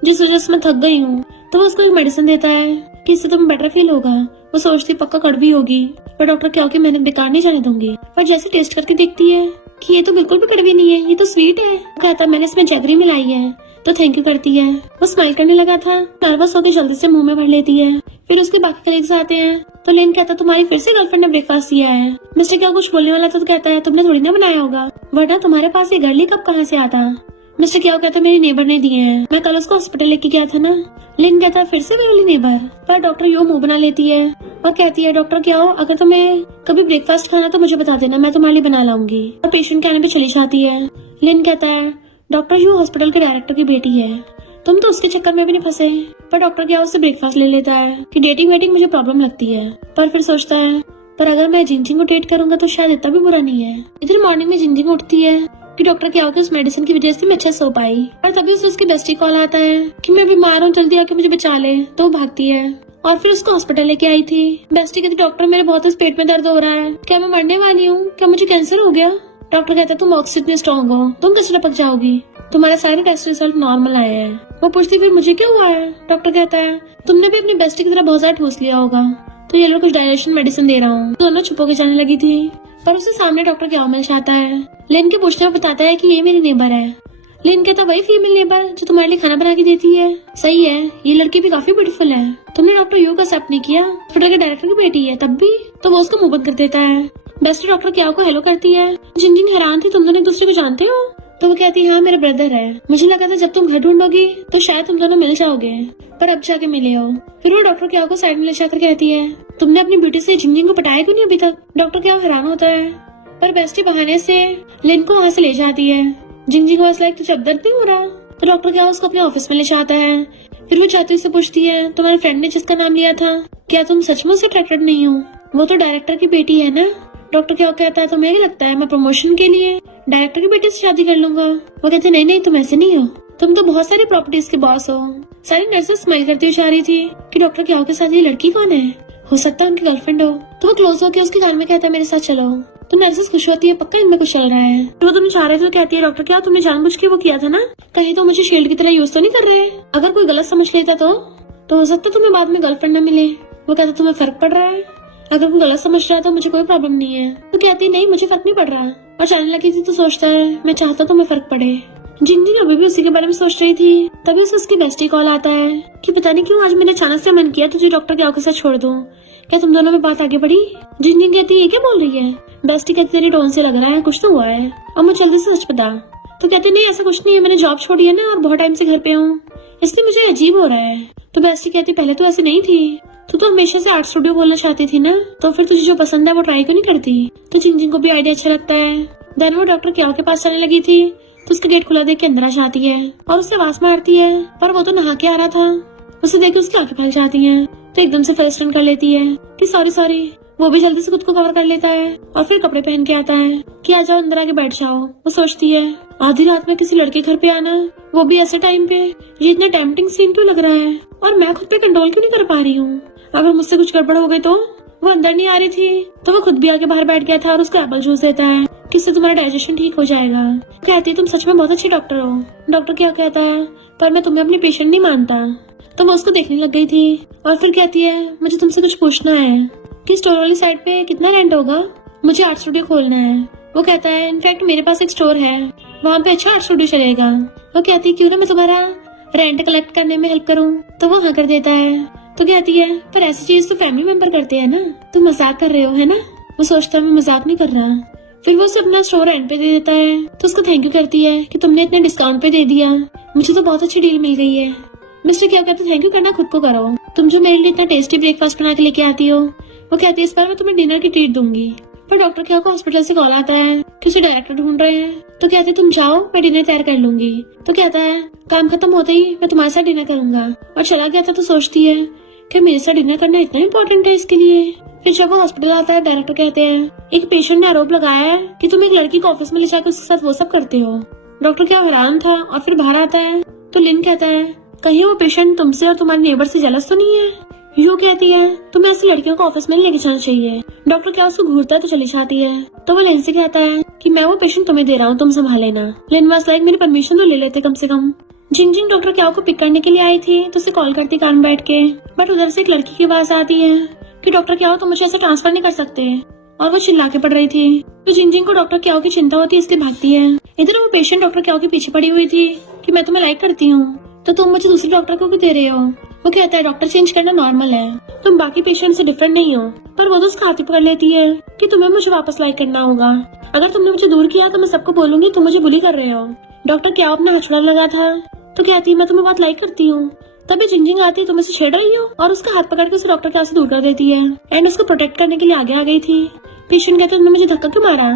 जिस वजह से मैं थक गई हूँ। तो वो उसको एक मेडिसिन देता है कि इससे तुम्हें बेटर फील होगा। वो सोचती पक्का कड़वी होगी, पर डॉक्टर क्या कि मैंने बेकार नहीं जाने दूंगी। पर जैसे टेस्ट करके देखती है कि ये तो बिल्कुल भी कड़वी नहीं है, ये तो स्वीट है। कहता मैंने इसमें जैगरी मिलाई है। तो थैंक यू करती है। वो स्माइल करने लगा था, नर्वस होकर जल्दी से मुंह में भर लेती है। फिर उसके बाकी कलीग्स आते हैं। तो लेन कहता तुम्हारी फिर से गर्लफ्रेंड ने ब्रेकफास्ट दिया है। मिस्टर क्या कुछ बोलने वाला था तो कहता है तुमने थोड़ी ना बनाया होगा, वरना तुम्हारे पास ये गर्ली कप कहाँ से आता। मिस्टर क्या कहता मेरी नेबर ने दिए हैं, मैं कल उसको हॉस्पिटल लेके गया था ना। लिन कहता फिर से मेरे लिए नेबर। पर डॉक्टर यो मुंह बना लेती है और कहती है डॉक्टर क्या हो अगर तुम्हें कभी ब्रेकफास्ट खाना तो मुझे बता देना, मैं तुम्हारे लिए बना लाऊंगी। और पेशेंट के आने पे चली जाती है। लिन कहता है डॉक्टर यू हॉस्पिटल के डायरेक्टर की बेटी है, तुम तो उसके चक्कर में भी नहीं फंसे। पर डॉक्टर क्या उससे ब्रेकफास्ट ले लेता है कि डेटिंग वेटिंग मुझे प्रॉब्लम लगती है। पर फिर सोचता है पर अगर मैं जिंजिंग को डेट करूंगा तो शायद इतना भी बुरा नहीं है। इधर मॉर्निंग में जिंजिंग उठती है कि डॉक्टर क्या होगा उस मेडिसिन की वजह से मैं अच्छा सो पाई। और तभी उसे उसकी बेस्टी कॉल आता है कि मैं बीमार हूँ जल्दी आके मुझे बचा ले। तो वो भागती है और फिर उसको हॉस्पिटल लेके आई थी। बेस्टी कहती डॉक्टर मेरे बहुत इस पेट में दर्द हो रहा है, क्या मैं मरने वाली हूँ, क्या मुझे कैंसर हो गया। डॉक्टर कहता है तुम ऑक्सीजन इतनी स्ट्रॉन्ग हो, तुम कैसे टपक जाओगी, तुम्हारे सारे टेस्ट रिजल्ट नॉर्मल आए हैं। वो पूछती फिर मुझे क्या हुआ है। डॉक्टर कहता है तुमने भी अपनी बेस्टी की तरह बहुत सारा ठूस लिया होगा, तो ये लोग कुछ डायजेशन मेडिसिन दे रहा हूँ। दोनों छुपो के जाने लगी थी, पर उसके सामने डॉक्टर क्या मिल जाता है। लिन के पूछने में बताता है कि ये मेरी नेबर है। लिन कहता वही फीमेल नेबर जो तुम्हारे लिए खाना बना के देती है। सही है, ये लड़की भी काफी ब्यूटीफुल है। तुमने डॉक्टर यू का एक्सेप्ट नहीं किया, हॉस्पिटल के डायरेक्टर की बेटी है तब भी। तो वो उसको मुंह बंद कर देता है। बेस्टी डॉक्टर क्या को हेलो करती है। जिनजिन हैरान थी तुम दोनों एक दूसरे को जानते हो। तो वो कहती है हाँ मेरा ब्रदर है, मुझे लगा था जब तुम घर ढूंढोगी तो शायद तुम दोनों मिल जाओगे, पर अब जाके मिले हो। फिर वो डॉक्टर क्या को साइड में ले जाकर कहती है तुमने अपनी बेटी से जिनजिन को पटाया क्यों नहीं अभी तक। डॉक्टर क्या हैरान होता है, पर बेस्टी बहाने से लिन को वहाँ से ले जाती है। जिंगजिंग को लाइक तुझे अब दर्द नहीं हो रहा। तो डॉक्टर क्या उसको अपने ऑफिस में ले जाता है। फिर वो जाते से पूछती है तुम्हारे फ्रेंड ने जिसका नाम लिया था, क्या तुम सचमुच से अट्रैक्टेड नहीं हो, वो तो डायरेक्टर की बेटी है ना। डॉक्टर क्या कहता है तुम्हें नहीं लगता है मैं प्रमोशन के लिए डायरेक्टर की बेटे से शादी कर लूंगा। वो कहते नहीं नहीं तुम ऐसे नहीं हो, तुम तो बहुत सारी प्रॉपर्टीज के बॉस हो। सारी नर्सेस स्माइल करती हुई जा रही थी कि डॉक्टर क्या के साथ ये लड़की कौन है, हो सकता है उनकी गर्लफ्रेंड हो। तो वो क्लोज होकर उसके कान में कहता है मेरे साथ चलो। तो नर्सेस खुश होती है पक्का इनमें कुछ चल रहा है। तो वो तुम्हें चाह रहे थे तो कहती है डॉक्टर क्या तुमने जानबूझ के वो किया था ना, कहीं तो मुझे शील्ड की तरह यूज तो नहीं कर रहे। अगर कोई गलत समझ लेता तो हो सकता तुम्हें बाद में गर्लफ्रेंड न मिले। वो कहता तुम्हें फर्क पड़ रहा है, अगर कोई गलत समझ रहा है तो मुझे कोई प्रॉब्लम नहीं है। तो कहती नहीं मुझे फर्क नहीं पड़ रहा। और जाने लगी थी तो सोचता है मैं चाहता तुम्हें फर्क पड़े। जिंदगी अभी भी उसी के बारे में सोच रही थी, तभी उसे उसकी बेस्टी कॉल आता है कि पता नहीं क्यों आज मैंने अचानक से मन किया तुझे डॉक्टर क्या के साथ छोड़ दूं, क्या तुम दोनों में बात आगे बढ़ी। जिंदगी कहती है ये क्या बोल रही है। बेस्टी कहती तेरी टोन से लग रहा है कुछ तो हुआ है, अब मुझे जल्दी से सच बता। तो कहती नहीं ऐसा कुछ नहीं है, मैंने जॉब छोड़ी है ना और बहुत टाइम से घर पे हूँ, इसलिए मुझे अजीब हो रहा है। तो बेस्टी कहती पहले तो ऐसे नहीं थी, तू तो हमेशा से आर्ट स्टूडियो बोलना चाहती थी ना, तो फिर तुझे जो पसंद है वो ट्राई क्यों नहीं करती। तो जिंगजिंग को भी आइडिया अच्छा लगता है। देन वो डॉक्टर क्या के पास चलने लगी थी तो उसका गेट खुला देख के अंदर आ जाती है और उससे आवाज मारती है, पर वो तो नहा के आ रहा था। उसे देख के उसकी आंखें फैल जाती हैं, तो एकदम से फेस टर्न कर लेती है कि सॉरी। वो भी जल्दी से खुद को कवर कर लेता है और फिर कपड़े पहन के आता है कि आ जाओ अंदर आके बैठ जाओ। वो सोचती है आधी रात में किसी लड़के घर पे आना, वो भी ऐसे टाइम पे, ये इतना टेम्पटिंग सीन क्यों लग रहा है और मैं खुद पे कंट्रोल क्यों नहीं कर पा रही हूँ। अगर मुझसे कुछ गड़बड़ हो गई तो। वो अंदर नहीं आ रही थी तो वो खुद भी आके बाहर बैठ गया था और उसको एप्पल जूस देता है कि इससे तुम्हारा डाइजेशन ठीक हो जाएगा। कहती तुम सच में बहुत अच्छी डॉक्टर हो। डॉक्टर क्या कहता है पर मैं तुम्हें अपनी पेशेंट नहीं मानता। तो वो उसको देखने लग गई थी और फिर कहती है मुझे तुमसे कुछ पूछना है कि स्टोर वाली साइड पे कितना रेंट होगा, मुझे आर्ट स्टूडियो खोलना है। वो कहता है इनफैक्ट मेरे पास एक स्टोर है, वहाँ पे अच्छा आर्ट स्टूडियो चलेगा। वो कहती है क्यों ना मैं तुम्हारा रेंट कलेक्ट करने में हेल्प करूँ। तो वो हाँ कर देता है। तो कहती है पर ऐसी चीज तो फैमिली मेंबर करते हैं ना, तुम मजाक कर रहे हो है ना। वो सोचता है मैं मजाक नहीं कर रहा। फिर वो उसे अपना स्टोर रेंट पे दे देता है तो उसको थैंक यू करती है कि तुमने इतने डिस्काउंट पे दे दिया, मुझे तो बहुत अच्छी डील मिल गई है। मिस्टर क्या कहते थैंक यू करना खुद को करो, तुम जो मेरे लिए इतना टेस्टी ब्रेकफास्ट बना के लेके आती हो। वो कहती है इस बार मैं तुम्हें डिनर की ट्रीट दूंगी। पर डॉक्टर क्या को हॉस्पिटल से कॉल आता है कि उसे डायरेक्टर ढूंढ रहे हैं। तो कहते तुम जाओ मैं डिनर तैयार कर लूंगी। तो कहता है काम खत्म होते ही मैं तुम्हारे साथ डिनर करूंगा। और चला गया था तो सोचती है कि मेरे साथ डिनर करना इतना इम्पोर्टेंट है इसके लिए। फिर जब वो हॉस्पिटल आता है डायरेक्टर कहते हैं एक पेशेंट ने आरोप लगाया है कि तुम एक लड़की को ऑफिस में ले जाकर उसके साथ वो सब करते हो। डॉक्टर क्या हैरान था और फिर बाहर आता है तो लिन कहता है कहीं वो पेशेंट तुमसे और तुम्हारे नेबर से जेलस तो नहीं है। यू कहती है तुम्हें ऐसी लड़कियों को ऑफिस में लेके जाना चाहिए। डॉक्टर क्या उसको घूरता है तो चली जाती है। तो वो लिन से कहता है कि मैं वो पेशेंट तुम्हें दे रहा हूँ, तुम संभाल लेना। लिन वाज लाइक मेरी परमिशन तो ले लेते कम से कम। जिंगजिंग डॉक्टर क्या को पिक करने के लिए आई थी तो उसे कॉल करती कान बैठ के, बट उधर से एक लड़की की आवाज आती है कि डॉक्टर क्या हो तुम मुझे ऐसे ट्रांसफर नहीं कर सकते, और वो चिल्ला के पड़ रही थी। तो जिंगजिंग को डॉक्टर क्या की चिंता होती है इसलिए भागती है। इधर वो पेशेंट डॉक्टर क्या के पीछे पड़ी हुई थी कि मैं तुम्हें लाइक करती हूँ तो तुम मुझे दूसरी डॉक्टर को क्यों दे रहे हो। वो कहता है डॉक्टर चेंज करना नॉर्मल है, तुम बाकी पेशेंट से डिफरेंट नहीं हो। पर वो तो उसका हाथ ही पकड़ लेती है कि तुम्हें मुझे वापस लाइक करना होगा, अगर तुमने मुझे दूर किया तो मैं सबको बोलूंगी तुम मुझे बुली कर रहे हो। डॉक्टर क्या अपना हाथ छुड़ा लगा था तो कहती मैं तुम्हें बहुत लाइक करती हूँ। तभी जिंगजिंग आती है तुम इसे छेड़ रही हो और उसका हाथ पकड़ के उसे डॉक्टर क्या से दूर कर देती है एंड उसको प्रोटेक्ट करने के लिए आगे आ गई थी। पेशेंट कहते तुमने मुझे धक्का क्यों मारा।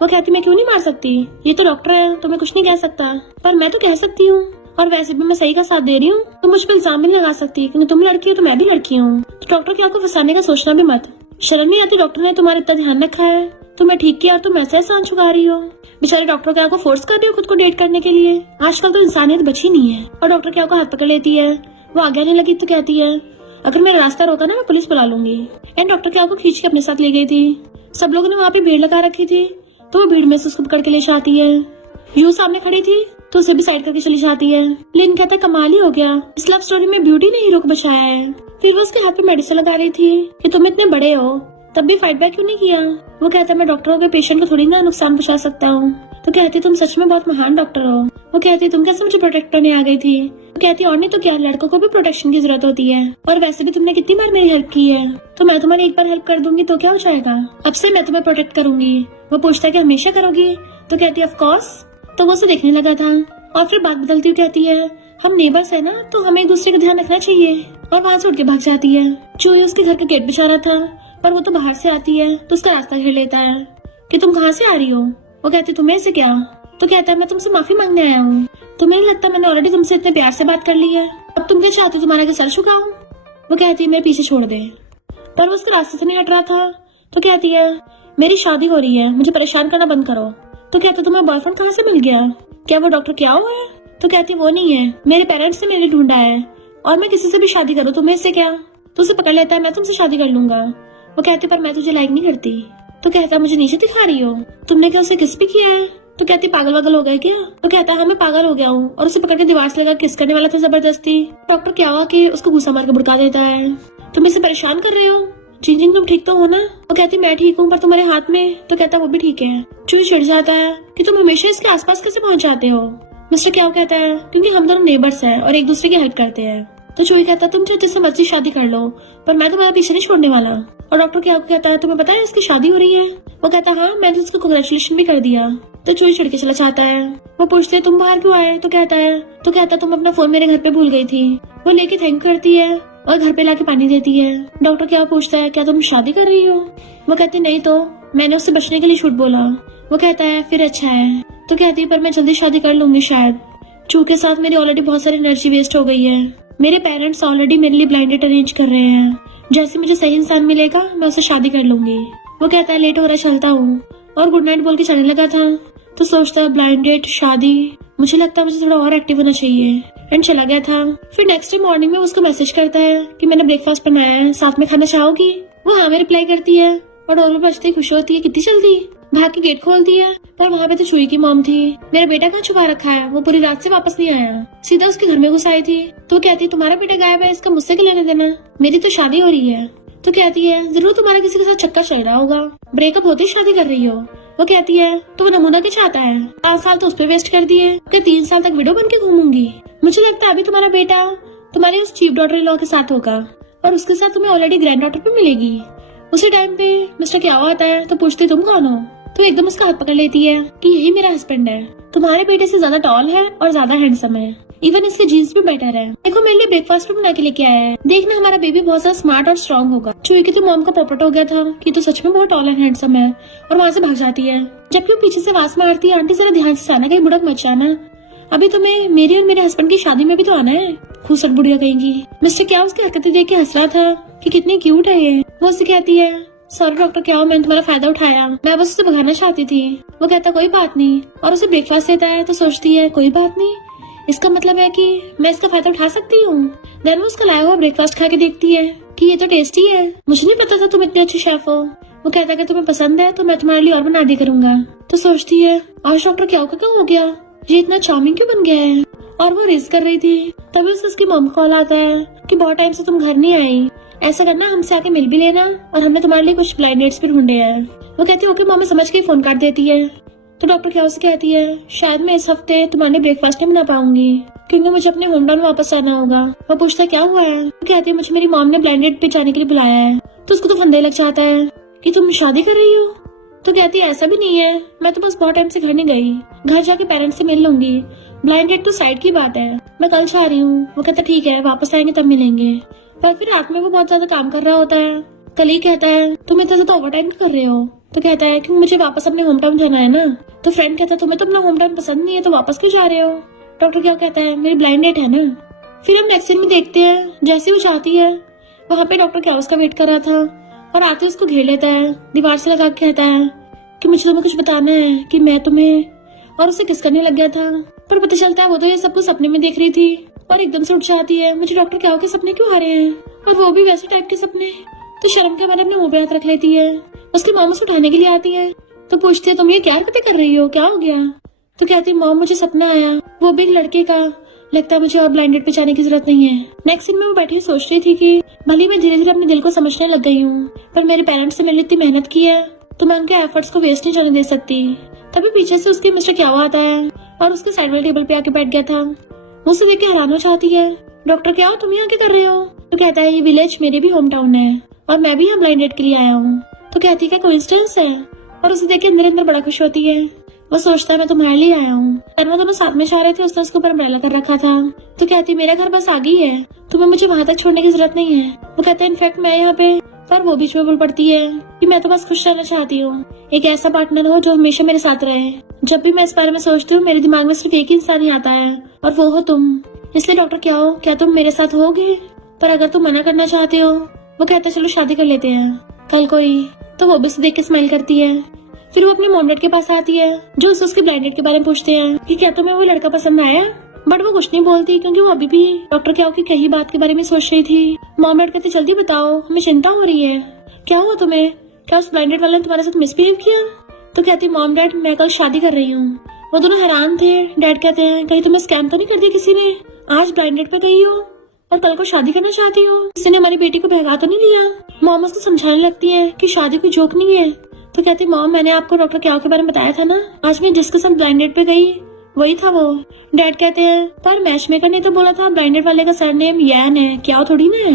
वो कहती मैं क्यों नहीं मार सकती, ये तो डॉक्टर है तुम्हें कुछ नहीं कह सकता, पर मैं तो कह सकती हूँ और वैसे भी मैं सही का साथ दे रही हूँ, तुम मुझ पर इल्जाम भी नहीं लगा सकती क्योंकि तुम लड़की हो तो मैं भी लड़की हूँ। तो डॉक्टर क्या को फंसाने का सोचना भी मत, शर्म नहीं आती डॉक्टर ने तुम्हारा इतना ध्यान रखा है, तुम्हें ठीक किया तुम ऐसे एहसान चुका रही हो। बेचारे डॉक्टर क्या को फोर्स कर रही हो खुद को डेट करने के लिए, आजकल तो इंसानियत बची नहीं है। और डॉक्टर क्या को हाथ पकड़ लेती है, वो आगे आने लगी तो कहती है अगर मेरा रास्ता रोका ना मैं पुलिस बुला लूंगी। एंड डॉक्टर क्या को खींच के अपने साथ ले गई थी। सब लोगों ने वहाँ पे भीड़ लगा रखी थी, तो वो भीड़ में से उसको पकड़ के ले जाती है। यू सामने खड़ी थी तो उसे भी साइड करके चली जाती है। लिन कहता है कमाल ही हो गया, इस लव स्टोरी में ब्यूटी ने हीरो को बचाया है। फिर वो उसके हाथ पे मेडिसिन लगा रही थी कि तुम इतने बड़े हो तब भी फाइट बैक क्यों नहीं किया। वो कहता है मैं डॉक्टर होकर पेशेंट को थोड़ी ना नुकसान पहुंचा सकता हूँ। तो कहती तुम सच में बहुत महान डॉक्टर हो। वो कहती तुम कैसे मुझे प्रोटेक्ट करने आ गई थी। वो कहती और नहीं तो क्या, लड़कों को भी प्रोटेक्शन की जरूरत होती है, और वैसे भी तुमने कितनी बार मेरी हेल्प की है, तो मैं तुम्हारी एक बार हेल्प कर दूंगी तो क्या हो जाएगा। अब से मैं तुम्हें प्रोटेक्ट करूंगी। वो पूछता है कि हमेशा करोगी। तो कहती है ऑफ कोर्स। तो वो उसे देखने लगा था और फिर बात बदलती हुई कहती है हम नेबर्स है ना, तो हमें एक दूसरे का ध्यान रखना चाहिए। और वहाँ से उठ के भाग जाती है। चूही उसके घर का गेट बिछा रहा था, पर वो तो बाहर से आती है तो उसका रास्ता घेर लेता है कि तुम कहाँ से आ रही हो। वो कहती तुम्हें से क्या। तो कहता है मैं तुमसे माफी मांगने आया हूँ। तुम्हें नहीं लगता मैंने ऑलरेडी तुमसे इतने प्यार से बात कर ली है, अब तुम क्या चाहते हो तुम्हारा के सर झुकाऊं। वो कहती है मेरे पीछे छोड़ दे, पर वो उसके रास्ते से नहीं हट रहा था। तो कहती है मेरी शादी हो रही है, मुझे परेशान करना बंद करो। तो कहता तुम्हें बॉयफ्रेंड कहाँ से मिल गया, क्या वो डॉक्टर क्या हुआ है। तो कहती वो नहीं है, मेरे पेरेंट्स ने मेरे लिए ढूंढा है और मैं किसी से भी शादी करूँ, तुम्हें इससे क्या। तो उसे पकड़ लेता है मैं तुमसे शादी कर लूंगा। वो कहती पर मैं तुझे लाइक नहीं करती। तो कहता मुझे नीचे दिखा रही हो, तुमने क्या उसे किस भी किया है। तो कहती पागल वागल हो गए क्या। तो कहता है मैं पागल हो गया हूँ, और उसे पकड़ के दीवार से लगा किस करने वाला था जबरदस्ती। डॉक्टर क्या हुआ कि उसको गुस्सा मार के भड़का देता है तुम इसे परेशान कर रहे हो। जिन तुम ठीक तो हो ना। वो कहती मैं ठीक हूँ पर तुम्हारे हाथ में। तो कहता वो भी ठीक है। चूही चिढ़ जाता है कि तुम हमेशा इसके आसपास कैसे पहुंच जाते हो। मिस्टर क्या कहता है क्योंकि हम दोनों नेबर्स हैं और एक दूसरे की हेल्प करते हैं। तो चूही कहता तुम जिससे मर्जी शादी कर लो, पर मैं तुम्हारा पीछे नहीं छोड़ने वाला। और डॉक्टर क्या कहता है तुम्हें पता है इसकी शादी हो रही है। वो कहता हाँ मैंने उसको कांग्रेचुलेशन भी कर दिया। तो चूही चिढ़ के चला जाता है। वो पूछते तुम बाहर क्यों आए। तो कहता तुम अपना फोन मेरे घर पे भूल गई थी। वो लेके थैंक करती है और घर पे लाके पानी देती है। डॉक्टर क्या पूछता है क्या तुम शादी कर रही हो। वो कहती नहीं, तो मैंने उससे बचने के लिए झूठ बोला। वो कहता है फिर अच्छा है। तो कहती है पर मैं जल्दी शादी कर लूंगी शायद। चू के साथ मेरी ऑलरेडी बहुत सारी एनर्जी वेस्ट हो गई है। मेरे पेरेंट्स ऑलरेडी मेरे लिए ब्लाइंड डेट अरेंज कर रहे हैं। जैसे मुझे सही इंसान मिलेगा मैं उससे शादी कर लूंगी। वो कहता है लेट हो रहा चलता हूँ, और गुड नाइट बोल के चलने लगा था। तो सोचता है ब्लाइंड डेट शादी, मुझे लगता है मुझे थोड़ा और एक्टिव होना चाहिए। एंड चला गया था। फिर नेक्स्ट डे मॉर्निंग में उसको मैसेज करता है कि मैंने ब्रेकफास्ट बनाया है, साथ में खाना चाहोगी। वो हाँ में रिप्लाई करती है और डोर में बजते ही खुश होती है कितनी जल्दी। भाग के गेट खोलती है, पर वहाँ पे तो चूही की मॉम थी। मेरा बेटा कहाँ छुपा रखा है, वो पूरी रात से वापस नहीं आया, सीधा उसके घर में घुस आई थी। तो कहती तुम्हारा बेटा गायब है, इसका मुझसे क्या लेना देना, मेरी तो शादी हो रही है। तो कहती है जरूर तुम्हारा किसी के साथ चक्कर चल रहा होगा, ब्रेकअप होते ही शादी कर रही हो। वो कहती है तो वो नमूना क्या चाहता है, 5 साल तो उस पर वेस्ट कर दिए कि 3 साल तक विडो बन के घूमूंगी। मुझे लगता है अभी तुम्हारा बेटा तुम्हारे उस चीफ डॉटर इन लॉ के साथ होगा, और उसके साथ तुम्हें ऑलरेडी ग्रैंड डॉटर भी मिलेगी। उसी टाइम पे मिस्टर क्या आता है तो पूछते तुम कौन हो। तो एकदम उसका हाथ पकड़ लेती है कि यही मेरा हस्बैंड है, तुम्हारे बेटे से ज्यादा टॉल है और ज्यादा हैंडसम है, इवन इसके जीन्स भी बेटर है। देखो मेरे लिए ब्रेकफास्ट भी बना के लेके आया है, देखना हमारा बेबी बहुत ज्यादा स्मार्ट और स्ट्रॉन्ग होगा। चूही की तो मॉम का पॉपट हो गया था कि तो सच में बहुत टॉल एंड हैंडसम है, और वहाँ से भाग जाती है। जबकि वो पीछे से आवाज मारती है आंटी जरा ध्यान से आना, कहीं बुड़क मत जाना, अभी तुम्हें मेरी और मेरे हस्बैंड की शादी में भी तो आना है। खूसट बुढ़िया कहेंगी। मिस्टर क्या उसकी हरकतें देख के हंस रहा था कि कितनी क्यूट है ये। वो उससे कहती है सॉरी डॉक्टर क्या मैंने तुम्हारा फायदा उठाया, मैं बस उसे भगाना चाहती थी। वो कहता कोई बात नहीं, और उसे ब्रेकफास्ट देता है। तो सोचती है कोई बात नहीं, इसका मतलब है कि मैं इसका फायदा उठा सकती हूँ। देन वो उसका लाया हुआ ब्रेकफास्ट खा के देखती है कि ये तो टेस्टी है, मुझे नहीं पता था तुम इतने अच्छे शेफ हो। वो कहता है कि तुम्हें पसंद है तो मैं तुम्हारे लिए और बना दिया करूंगा। तो सोचती है आज डॉक्टर क्या हो गया, ये इतना चार्मिंग क्यों बन गया है। और वो रेस कर रही थी, तभी उसे उसकी मॉम कॉल आता है कि बहुत टाइम से तुम घर नहीं आई, ऐसा करना हमसे आके मिल भी लेना, और हमने तुम्हारे लिए कुछ ब्लाइंड डेट्स भी ढूंढे हैं। वो कहती है ओके मॉम, समझ के फोन काट देती है। तो डॉक्टर क्या उसे कहती है शायद मैं इस हफ्ते तुम्हारे लिए ब्रेकफास्ट नहीं बना पाऊंगी क्योंकि मुझे अपने होम टाउन वापस आना होगा। वो पूछता क्या हुआ है। वो कहती है मुझे मेरी मॉम ने ब्लाइंड डेट पे जाने के लिए बुलाया है। तो उसको तो फंदे लग जाता है कि तुम शादी कर रही हो। तो कहती है ऐसा भी नहीं है, मैं तो बस बहुत टाइम से घर नहीं गई, घर जाके पेरेंट्स से मिल लूंगी, ब्लाइंड डेट तो साइड की बात है, मैं कल जा रही हूँ। वो कहता ठीक है वापस आएंगे तब मिलेंगे। पर फिर रात में वो बहुत ज्यादा काम कर रहा होता है। कल कहता है तुम इतना ज्यादा ओवर टाइम कर रहे हो। तो कहता है कि मुझे वापस अपने होम टाउन जाना है ना। तो फ्रेंड कहता है तुम्हें तो अपना होम टाउन पसंद नहीं है तो वापस क्यों जा रहे हो। डॉक्टर क्या कहता है मेरी ब्लाइंड डेट है ना। फिर हम नेक्स्ट सीन में देखते हैं जैसे वो जाती है वहाँ पे डॉक्टर क्या उसका वेट कर रहा था, और आते उसको घेर लेता है, दीवार से लगा के कहता है कि मुझे तुम्हें कुछ बताना है कि मैं तुम्हें, और उसे किस करने लग गया था। पर पता चलता है वो तो ये सब कुछ सपने में देख रही थी, और एकदम से उठ जाती है। मुझे डॉक्टर क्या के सपने क्यों आ रहे हैं, और वो भी वैसे टाइप के सपने। तो शर्म के मारे अपने मुंह पे हाथ रख लेती है। उसकी मॉम उसे उठाने के लिए आती है तो पूछती है तुम ये क्या हरकतें कर रही हो, क्या हो गया। तो कहती है मॉम मुझे सपना आया, वो भी एक लड़के का, लगता है मुझे अब ब्लाइंडेड पे जाने की जरूरत नहीं है। नेक्स्ट सीन में वो बैठी सोच रही थी कि भले मैं धीरे धीरे अपने दिल को समझने लग गई हूँ, पर मेरे पेरेंट्स से मैंने इतनी मेहनत की है तो मैं उनके एफर्ट्स को वेस्ट नहीं जाने दे सकती। तभी पीछे से उसकी मिस्टर क्या आता है और उसके साइड वाले टेबल पे आके बैठ गया था। वो उसे देख के हैरान हो जाती है। डॉक्टर क्या तुम यहाँ क्या कर रहे हो। तो कहता है ये विलेज मेरे भी होम टाउन है और मैं भी यहाँ ब्लाइंडेड के लिए आया हूँ। तो कहती है क्या कोइंसिडेंस है, और उसे देख के अंदर अंदर बड़ा खुश होती है। वो सोचता है मैं तुम्हारे लिए आया हूँ। और वो दोनों साथ में जा रहे थे, उसने उसके ऊपर अम्ब्रेला कर रखा था। तो कहती मेरा घर बस आगे ही है, तुम्हें मुझे वहां तक छोड़ने की जरूरत नहीं है। वो कहता है इनफैक्ट मैं यहाँ पे, पर वो बीच में बोल पड़ती है कि मैं तो बस खुश रहना चाहती हूँ, एक ऐसा पार्टनर हो जो हमेशा मेरे साथ रहे। जब भी मैं इस बारे में सोचती हूँ मेरे दिमाग में सिर्फ एक ही इंसान ही आता है और वो हो तुम। इसलिए डॉक्टर क्या तुम मेरे साथ होगे, पर अगर तुम मना करना चाहते हो। वो कहता है चलो शादी कर लेते हैं कल कोई। तो वो भी उसे देख के स्माइल करती है। फिर वो अपने मॉम डैड के पास आती है जो उसके ब्लाइंडेड के बारे में पूछते हैं कि क्या तुम्हें वो लड़का पसंद आया। बट वो कुछ नहीं बोलती क्योंकि वो अभी भी डॉक्टर क्या की कही बात के बारे में सोच रही थी। मॉम डैड कहते जल्दी बताओ हमें चिंता हो रही है, क्या हुआ तुम्हें, क्या उस ब्लाइंडेड वाले ने तुम्हारे साथ मिसबिहेव किया। तो कहती मॉम डैड मैं कल शादी कर रही हूँ। वो दोनों हैरान थे। डैड कहते हैं कहीं तुम्हें स्कैम तो नहीं कर दिया किसी ने, आज ब्लाइंडेड पे गई हो और कल को शादी करना चाहती हो, किसी ने हमारी बेटी को बहका तो नहीं लिया। मॉम उसको समझाने लगती है कि शादी कोई जोक नहीं है। तो कहती मॉम मैंने आपको डॉक्टर क्या के बारे में बताया था ना, आज मैं जिसके साथ ब्लाइंडेड पे गई वही था वो। डैड कहते हैं पर मैच मेकर ने तो बोला था ब्लाइंडेड वाले का सरनेम यैन है, क्या थोड़ी ना है।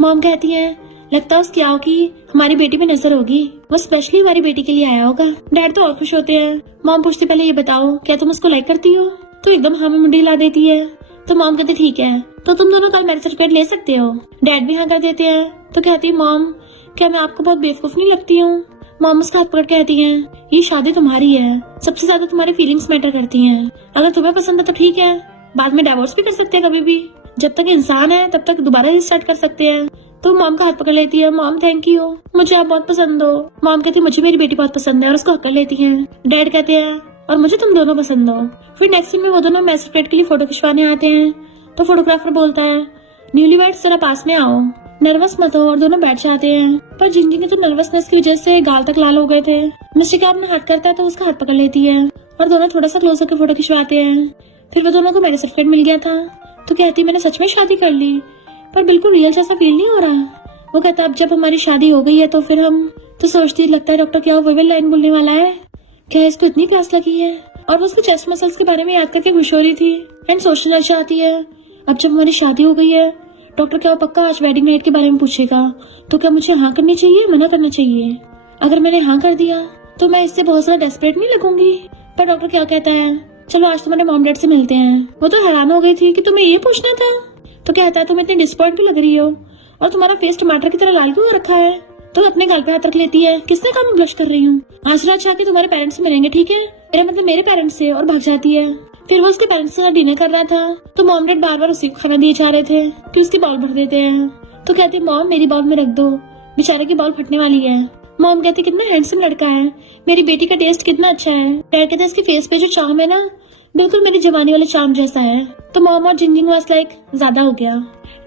मॉम कहती है लगता है उस क्या की हमारी बेटी पे नजर होगी, वो स्पेशली हमारी बेटी के लिए आया होगा। डैड तो और खुश होते हैं। मॉम पूछती पहले ये बताओ क्या तुम उसको लाइक करती हो। तो एकदम हाँ में मुंडी ला देती है। तो मॉम कहती ठीक है तो तुम दोनों कल मैरिज सर्टिफिकेट ले सकते हो। डैड भी हाँ कर देते हैं। तो कहती मॉम क्या मैं आपको बहुत बेवकूफ नहीं लगती हूँ। मॉम उसका हाथ पकड़ कहती है ये शादी तुम्हारी है, सबसे ज्यादा तुम्हारी फीलिंग्स मैटर करती हैं। अगर तुम्हें पसंद है तो ठीक है, बाद में डाइवोर्स भी कर सकते हैं कभी भी, जब तक इंसान है तब तक दोबारा रिस्टार्ट कर सकते हैं। तो मॉम का हाथ पकड़ लेती है। मॉम थैंक यू, मुझे आप बहुत पसंद हो। मॉम कहती मुझे मेरी बेटी बहुत पसंद है और उसको हक कर लेती है। डैड कहते हैं और मुझे तुम दोनों पसंद हो। फिर नेक्स्ट सीन में वो दोनों मैरिज सर्टिफिकेट के लिए फोटो खिंचवाने आते हैं। तो फोटोग्राफर बोलता है न्यूलीवैड्स जरा पास में आओ, नर्वस मत हो, और दोनों बैठ जाते हैं। पर जिंजी के तो नर्वसनेस की वजह से गाल तक लाल हो गए थे। मिस्टर क्या अपना हाथ करता है तो उसका हाथ पकड़ लेती है और दोनों थोड़ा सा क्लोज होकर फोटो खिंचवाते हैं। फिर वो दोनों को मैरिज सर्टिफिकेट मिल गया था। तो कहती मैंने सच में शादी कर ली, पर बिल्कुल रियल जैसा फील नहीं हो रहा। वो कहता अब जब हमारी शादी हो गई है तो फिर हम, तो सोचती लगता है डॉक्टर क्या वो लाइन बोलने वाला है, क्या इसको इतनी प्यास लगी है। और वो उसके चेस्ट मसल्स के बारे में याद करके खुश हो रही थी एंड सोचने लग जाती है अब जब हमारी शादी हो गई है डॉक्टर क्या पक्का आज वेडिंग नाइट के बारे में पूछेगा, तो क्या मुझे हाँ करनी चाहिए मना करना चाहिए। अगर मैंने हाँ कर दिया तो मैं इससे बहुत ज्यादा डेस्परेट नहीं लगूंगी। पर डॉक्टर क्या कहता है चलो आज तुम्हारे मॉम डैड से मिलते हैं। वो तो हैरान हो गई थी कि तुम्हें ये पूछना था। तो कहता है तुम इतनी डिसअपॉइंट क्यों लग रही हो और तुम्हारा फेस टमाटर की तरह लाल क्यों हो रखा है। तो अपने गाल पे हाथ रख लेती है। किसने कहा मैं ब्लश कर रही हूँ, आज रात जाके तुम्हारे पेरेंट्स से मिलेंगे ठीक है, मेरा मतलब मेरे पेरेंट्स से, और भाग जाती है। फिर वो उसके पेरेंट्स के साथ डिनर कर रहा था तो मॉम डैड बार बार उसी को खाना दिए जा रहे थे कि उसकी बॉल भर देते हैं। तो कहती मॉम मेरी बॉल में रख दो, बेचारे की बॉल फटने वाली है। मॉम कहती कितना हैंडसम लड़का है, मेरी बेटी का टेस्ट कितना अच्छा है। डैड कहते इसके फेस पे जो चार्म है ना बिल्कुल मेरी जवानी वाले चार्म जैसा है। तो मॉम और जिंजिंग वाज लाइक ज्यादा हो गया।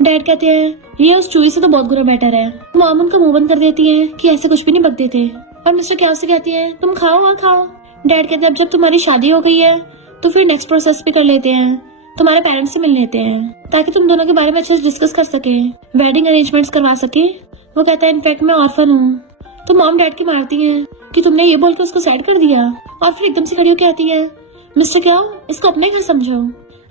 डैड कहते हैं ये उस चूई से तो बहुत बुरा बेटर है। मॉम उनका मुंह बंद कर देती है कि ऐसे कुछ भी नहीं बकते थे। और मिस्टर क्या से कहती है तुम खाओ और खाओ। डैड कहते हैं अब जब तुम्हारी शादी हो गई है तो फिर नेक्स्ट प्रोसेस भी कर लेते हैं, तुम्हारे पेरेंट्स से मिल लेते हैं ताकि तुम दोनों के बारे में अच्छे से डिस्कस कर सके, वेडिंग अरेंजमेंट्स करवा सके। वो कहता है इनफैक्ट मैं ऑर्फन हूँ। तो मॉम डैड की मारती है कि तुमने ये बोल के उसको साइड कर दिया। और फिर एकदम से खड़ी होकर आती है मिस्टर क्या इसको अपने घर समझो,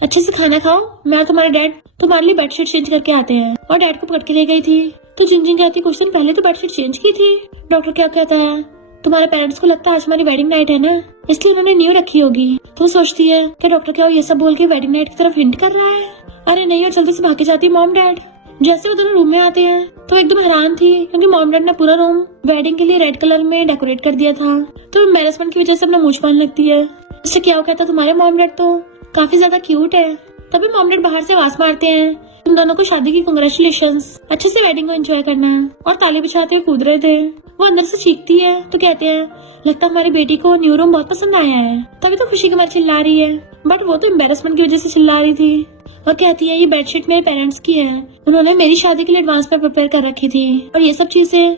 अच्छे से खाना खाओ, मैं और तुम्हारे डैड तुम्हारे लिए बेडशीट चेंज करके आते हैं। और डैड को पकड़ के ले गई थी। तो जिंजिंग कहती कुछ दिन पहले तो बेडशीट चेंज की थी। डॉक्टर क्या कहता है तुम्हारे पेरेंट्स को लगता है आज हमारी वेडिंग नाइट है ना, इसलिए उन्होंने न्यू रखी होगी। तो सोचती है कि डॉक्टर क्या ये सब बोल के वेडिंग नाइट की तरफ हिंट कर रहा है। अरे नहीं, और जल्दी से भाग के जाती है मॉम डैड। जैसे वो दोनों रूम में आते हैं तो एकदम हैरान थी क्योंकि मॉम डैड ने पूरा रूम वेडिंग के लिए रेड कलर में डेकोरेट कर दिया था। तो एम्बैरेसमेंट की वजह से अपना मुंह छुपाने लगती है। इससे क्या कहता तुम्हारे मॉम डैड तो काफी ज्यादा क्यूट है। तभी मॉम डैड बाहर से आवाज मारते हैं तुम दोनों को शादी की कांग्रेचुलेशंस, अच्छे से वेडिंग को एंजॉय करना है। और ताली बिछाते हुए कूद रहे थे। वो अंदर से चीखती है तो कहते हैं लगता है हमारी बेटी को न्यू रूम बहुत पसंद आया है, तभी तो खुशी के मारे चिल्ला रही है। बट वो तो एम्बैरेसमेंट की वजह से चिल्ला रही थी। और कहती है ये बेडशीट मेरे पेरेंट्स की है, उन्होंने मेरी शादी के लिए एडवांस में प्रिपेयर कर रखी थी और ये सब चीजें।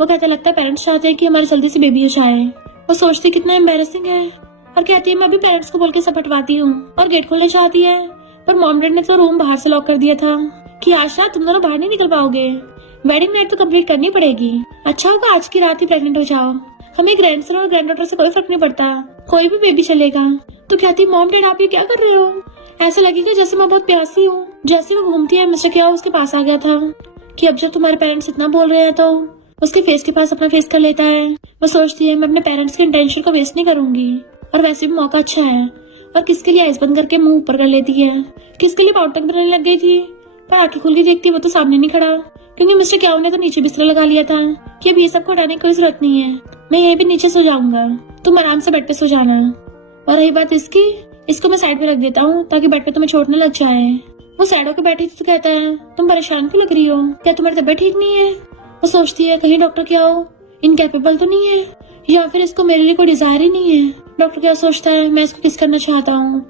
वो कहता लगता है पेरेंट्स चाहते हैं कि हमारे जल्दी से बेबी हो जाए। वो सोचती कितना एम्बेरसिंग है और कहती है मैं अभी पेरेंट्स को बोल के सब हटवाती हूँ और गेट खोलना चाहती है, पर मॉम डैड ने तो रूम बाहर से लॉक कर दिया था कि आज रात तुम दोनों बाहर नहीं निकल पाओगे, वेडिंग नाइट तो कंप्लीट करनी पड़ेगी। अच्छा होगा आज की रात ही प्रेग्नेंट हो जाओ, हमें ग्रैंडसन और ग्रैंड डॉटर से कोई फर्क नहीं पड़ता, कोई भी बेबी चलेगा। तो कहती मॉम डैड आप ये क्या कर रहे हो? ऐसा लगेगा जैसे मैं बहुत प्यासी हूँ। जैसे वो घूमती है मिस्टर क्या उसके पास आ गया था कि अब जब तुम्हारे पेरेंट्स इतना बोल रहे हैं तो उसके फेस के पास अपना फेस कर लेता है। वो सोचती है मैं अपने पेरेंट्स के इंटेंशन को वेस्ट नहीं करूंगी और वैसे भी मौका अच्छा है, और किसके लिए आइस बंद करके मुंह ऊपर कर लेती है। किसके लिए पाउडर बनाने लग गई थी, पर आंखें खुल के देखती वो तो सामने नहीं खड़ा, क्योंकि मिस्टर क्या ने तो नीचे बिस्तर लगा लिया था कि अब ये सब को हटाने की कोई जरूरत नहीं है, मैं यहीं पे नीचे सो जाऊंगा, तुम आराम से बेड पे सो जाना। और रही बात इसको मैं साइड में रख देता हूँ ताकि बेड पे तुम्हें छोड़ने लग जाए। वो साइड होकर बैठी थी तो कहता है तुम परेशान क्यों लग रही हो, क्या तुम्हारी तबीयत ठीक नहीं है? वो सोचती है कहीं डॉक्टर क्या हो इनकेपेबल तो नहीं है, या फिर इसको मेरे लिए कोई डिजायर ही नहीं है। डॉक्टर क्या सोचता है मैं इसको किस करना चाहता हूँ,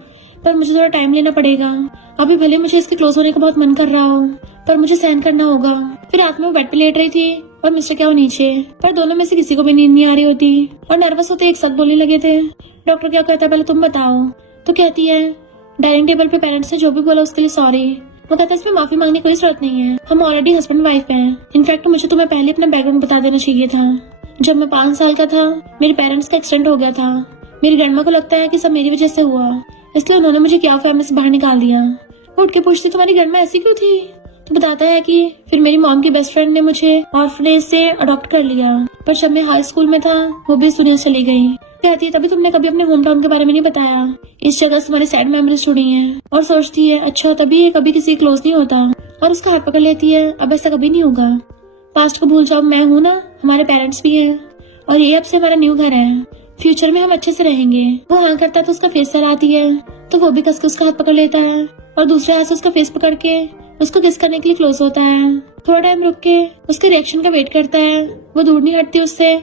पर मुझे थोड़ा टाइम लेना पड़ेगा। अभी भले मुझे इसके क्लोज होने का बहुत मन कर रहा हो, पर मुझे सहन करना होगा। फिर रात में वो बेड पे लेट रही थी और मिस्टर क्या नीचे, पर दोनों में से किसी को भी नींद नहीं आ रही होती और नर्वस होते एक साथ बोलने लगे थे। डॉक्टर क्या कहता है पहले तुम बताओ। तो कहती है डाइनिंग टेबल पे पेरेंट्स ने जो भी बोला उसके लिए सॉरी। वो कहता है इसमें माफी मांगने की कोई जरूरत नहीं है, हम ऑलरेडी हस्बैंड वाइफ हैं। इनफैक्ट मुझे तुम्हें पहले अपना बैकग्राउंड बता देना चाहिए था। जब मैं 5 साल का था मेरे पेरेंट्स का एक्सीडेंट हो गया था। मेरी ग्रैंडमा को लगता है कि सब मेरी वजह से हुआ, इसलिए उन्होंने मुझे क्या फैमिली से बाहर निकाल दिया। वो उठ के पूछती तुम्हारी ग्रैंडमा ऐसी क्यों थी? तो बताता है कि फिर मेरी मॉम की बेस्ट फ्रेंड ने मुझे ऑर्फनेज से अडॉप्ट कर लिया, पर जब मैं हाई स्कूल में था वो भी इस दुनिया से चली गई। कहती है तभी तुमने कभी अपने होम टाउन के बारे में नहीं बताया, इस जगह से तुम्हारी सैड मेमोरीज जुड़ी हैं। और सोचती है अच्छा तभी ये कभी किसी क्लोज नहीं होता, और उसका हाथ पकड़ लेती है अब ऐसा कभी नहीं होगा। पास्ट को भूल जाओ, मैं हूँ ना, हमारे पेरेंट्स भी हैं और ये अब से हमारा न्यू घर है, फ्यूचर में हम अच्छे से रहेंगे। वो हाँ करता तो उसका फेस सराहती है, तो वो भी कस के उसका हाथ पकड़ लेता है और दूसरे हाथ से उसका फेस पकड़ के उसको किस करने के लिए क्लोज होता है। थोड़ा टाइम रुक के उसके रिएक्शन का वेट करता है, वो दूर नहीं हटती उससे,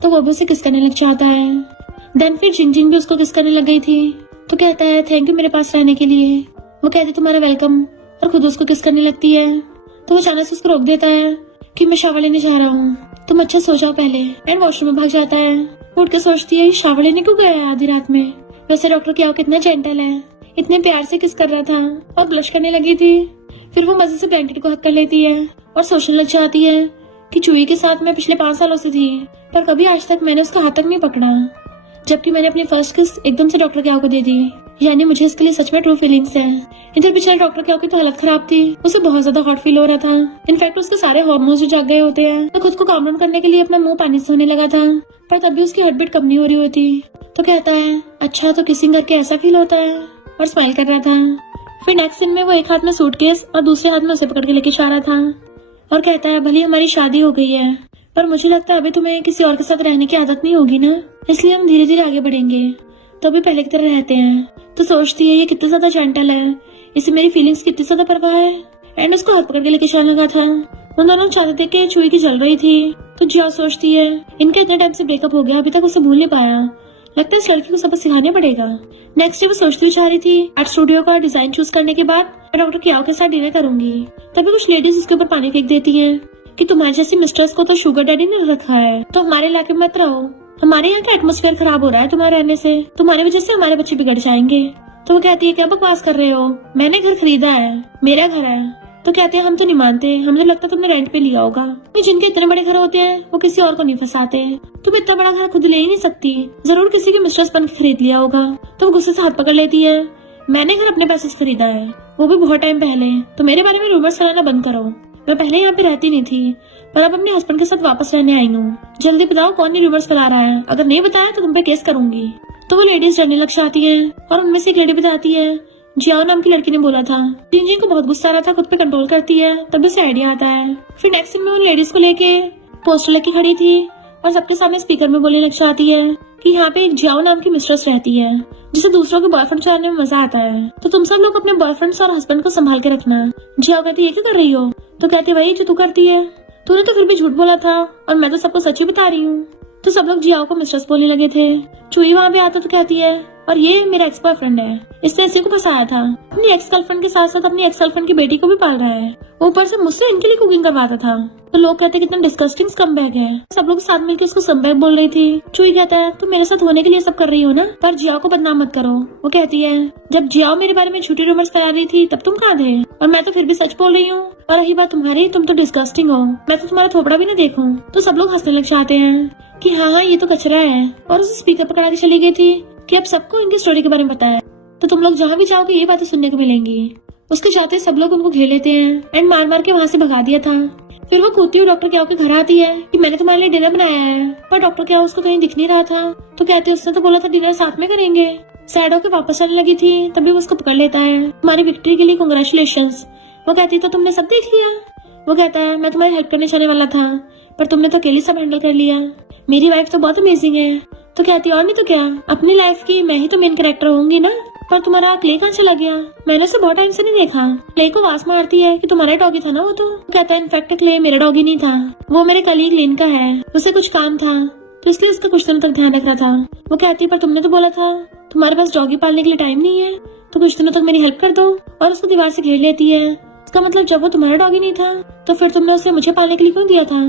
तो वो भी उसे किस करने लग जाता है। देन फिर जिंजिंग भी उसको किस करने लग गई थी, तो कहता है थैंक यू मेरे पास रहने के लिए। वो कहती तुम्हारा वेलकम, और खुद उसको किस करने लगती है। तो वो अचानक से उसको रोक देता है कि मैं शावर लेने जा रहा हूँ, तुम अच्छा सो जाओ पहले, एंड वॉशरूम में भाग जाता है। उठ के सोचती है शावर लेने क्यों गया है आधी रात में। वैसे डॉक्टर क्या कितना जेंटल है, इतने प्यार से किस कर रहा था और ब्लश करने लगी थी। फिर वो मजे से ब्लैंकेट को हक कर लेती है और सोचने लग जाती है कि चूही के साथ मैं पिछले 5 सालों से थी, पर कभी आज तक मैंने उसका हाथ तक नहीं पकड़ा, जबकि मैंने अपनी फर्स्ट किस एकदम से डॉक्टर क्या को दे दी। यानी मुझे इसके लिए सच में ट्रू फीलिंग्स है। इधर बेचारे डॉक्टर क्या की तो हालत खराब थी, उसे बहुत ज्यादा हॉट फील हो रहा था। इनफैक्ट उसके सारे हार्मोन्स जो जाग गए होते हैं। तो खुद को काम डाउन करने के लिए अपना मुंह पानी से होने लगा था, पर तब भी उसकी हार्ट बीट कम नहीं हो रही होती। तो कहता है अच्छा तो किसिंग करके ऐसा फील होता है, और स्माइल कर रहा था। फिर नेक्स्ट सीन में वो एक हाथ में सूटकेस और दूसरे हाथ में उसे पकड़ के लेके जा रहा था और कहता है भले हमारी शादी हो गई है, पर मुझे लगता है अभी तुम्हें किसी और के साथ रहने की आदत नहीं होगी ना, इसलिए हम धीरे धीरे आगे बढ़ेंगे, तो अभी पहले की तरह रहते हैं। तो सोचती है ये कितना ज्यादा जेंटल है, इसे मेरी फीलिंग्स कितनी ज्यादा परवाह है, एंड उसको हाथ पकड़ के लेके जाने लगा था। उन दोनों चाहते थे कि चूही की जल रही थी। तो जिया सोचती है इनका इतने टाइम से ब्रेकअप हो गया, अभी तक उसे भूल नहीं पाया, लगता है इस लड़की को सबक सिखाना पड़ेगा। नेक्स्ट डे वो सोचती चाह रही थी आर्ट स्टूडियो का डिजाइन चूज करने के बाद मैं डॉक्टर कियाओ के साथ डिनर करूंगी। तभी कुछ लेडीज उसके ऊपर पानी फेंक देती हैं कि तुम्हारे जैसी मिस्ट्रेस को तो शुगर डैडी ने रखा है, तो हमारे इलाके में मत रहो, हमारे यहाँ का एटमोस्फेयर खराब हो रहा है तुम्हारे रहने से, तुम्हारी वजह से हमारे बच्चे बिगड़ जाएंगे। तो वो कहती है क्या बकवास कर रहे हो, मैंने घर खरीदा है, मेरा घर है। तो कहते हैं हम तो नहीं मानते, हमें लगता तुमने रेंट पे लिया होगा। जिनके इतने बड़े घर होते हैं वो किसी और को नहीं फंसाते, तुम इतना बड़ा घर खुद ले ही नहीं सकती, जरूर किसी के मिस्ट्रेस बन के खरीद लिया होगा। तो वो गुस्से से हाथ पकड़ लेती है मैंने घर अपने पैसे से खरीदा है, वो भी बहुत टाइम पहले, तो मेरे बारे में रूमर्स फैलाना बंद करो। मैं पहले यहाँ पे रहती नहीं थी, पर अब अपने हस्बैंड के साथ वापस रहने आई हूँ, जल्दी बताओ कौन ये रूमर्स फैला रहा है, अगर नहीं बताया तो तुम पे केस करूंगी। तो वो लेडीज डरने लग जाती है और उनमें से एक लेडी बताती है जियाओ नाम की लड़की ने बोला था। जिंजिंग को बहुत गुस्सा आ रहा था, खुद पे कंट्रोल करती है, तभी से आइडिया आता है। फिर नेक्स्ट सीन में उन लेडीज को लेके पोस्टर लेके खड़ी थी और सबके सामने स्पीकर में बोलने लग जाती है कि यहाँ पे एक जियाओ नाम की मिस्ट्रेस रहती है जिसे दूसरों के बॉयफ्रेंड चलाने में मजा आता है, तो तुम सब लोग अपने बॉयफ्रेंड्स और हस्बैंड को संभाल के रखना। जियाओ कहती है ये क्या कर रही हो? तो कहती है वही जो तू करती है, तूने तो फिर भी झूठ बोला था और मैं तो सबको सच ही बता रही हूँ। तो सब लोग जियाओ को मिस्ट्रेस बोलने लगे थे। चूही वहाँ पे आता तो कहती है और ये मेरा एक्स बॉयफ्रेंड है, इसने इसी को फंसाया था। अपनी एक्स गर्लफ्रेंड के साथ साथ अपनी एक्स गर्लफ्रेंड की बेटी को भी पाल रहा है, ऊपर से मुझसे इनके लिए कुकिंग करवाता था। तो लोग कहते हैं कितना डिस्गस्टिंग स्कमबैग है। सब लोग साथ मिलकर उसको स्कमबैग बोल रही थी। चुई कहता है तुम मेरे साथ होने के लिए सब कर रही हो ना, पर जियाओ को बदनाम मत करो। वो कहती है जब जियाओ मेरे बारे में झूठी रूमर्स फैला रही थी तब तुम कहाँ थे, और मैं तो फिर भी सच बोल रही हूँ। और रही बात तुम्हारी, तुम तो डिस्गस्टिंग हो, मैं तो तुम्हारा थोपड़ा भी ना देखूं। तो सब लोग हंसने लग जाते हैं कि हाँ ये तो कचरा है, और उसे स्पीकर पकड़ा के चली गई थी कि अब सबको इनकी स्टोरी के बारे में पता है, तो तुम लोग जहाँ भी जाओगे ये बातें सुनने को मिलेंगी। उसके जाते सब लोग उनको घेर लेते हैं एंड मार मार के वहाँ से भगा दिया था। फिर वो कूदती हुई डॉक्टर क्याओ के घर आती है कि मैंने तुम्हारे लिए डिनर बनाया है, पर डॉक्टर क्याओ उसको कहीं दिख नहीं रहा था। तो कहती है उसने तो बोला था डिनर साथ में करेंगे। सैड होकर वापस आने लगी थी तभी वो उसको पकड़ लेता है। तुम्हारी विक्ट्री के लिए कांग्रेचुलेशंस। वो कहती तो तुमने सब देख लिया। वो कहता है मैं तुम्हारी हेल्प करने जाने वाला था, पर तुमने तो अकेले सब हैंडल कर लिया। मेरी वाइफ तो बहुत अमेजिंग है। तो कहती और नहीं तो क्या, अपनी लाइफ की मैं ही तो मेन कैरेक्टर होंगी ना। पर तुम्हारा क्ले कहाँ चला गया, मैंने उसे बहुत टाइम से नहीं देखा। क्ले को वास मारती है कि तुम्हारा डॉगी था ना वो। तो कहता है इनफैक्ट क्ले मेरा डॉगी नहीं था, वो मेरे कलीग लिन का है, उसे कुछ काम था तो इसलिए उसका कुछ दिनों तक ध्यान रख रहा था। वो कहती है पर तुमने तो बोला था तुम्हारे पास डॉगी पालने के लिए टाइम नहीं है, तो कुछ दिनों तक मेरी हेल्प कर दो। और उसको दीवार से घेर लेती है। इसका मतलब जब वो तुम्हारा डॉगी नहीं था तो फिर तुमने उसे मुझे पालने के लिए क्यों दिया था।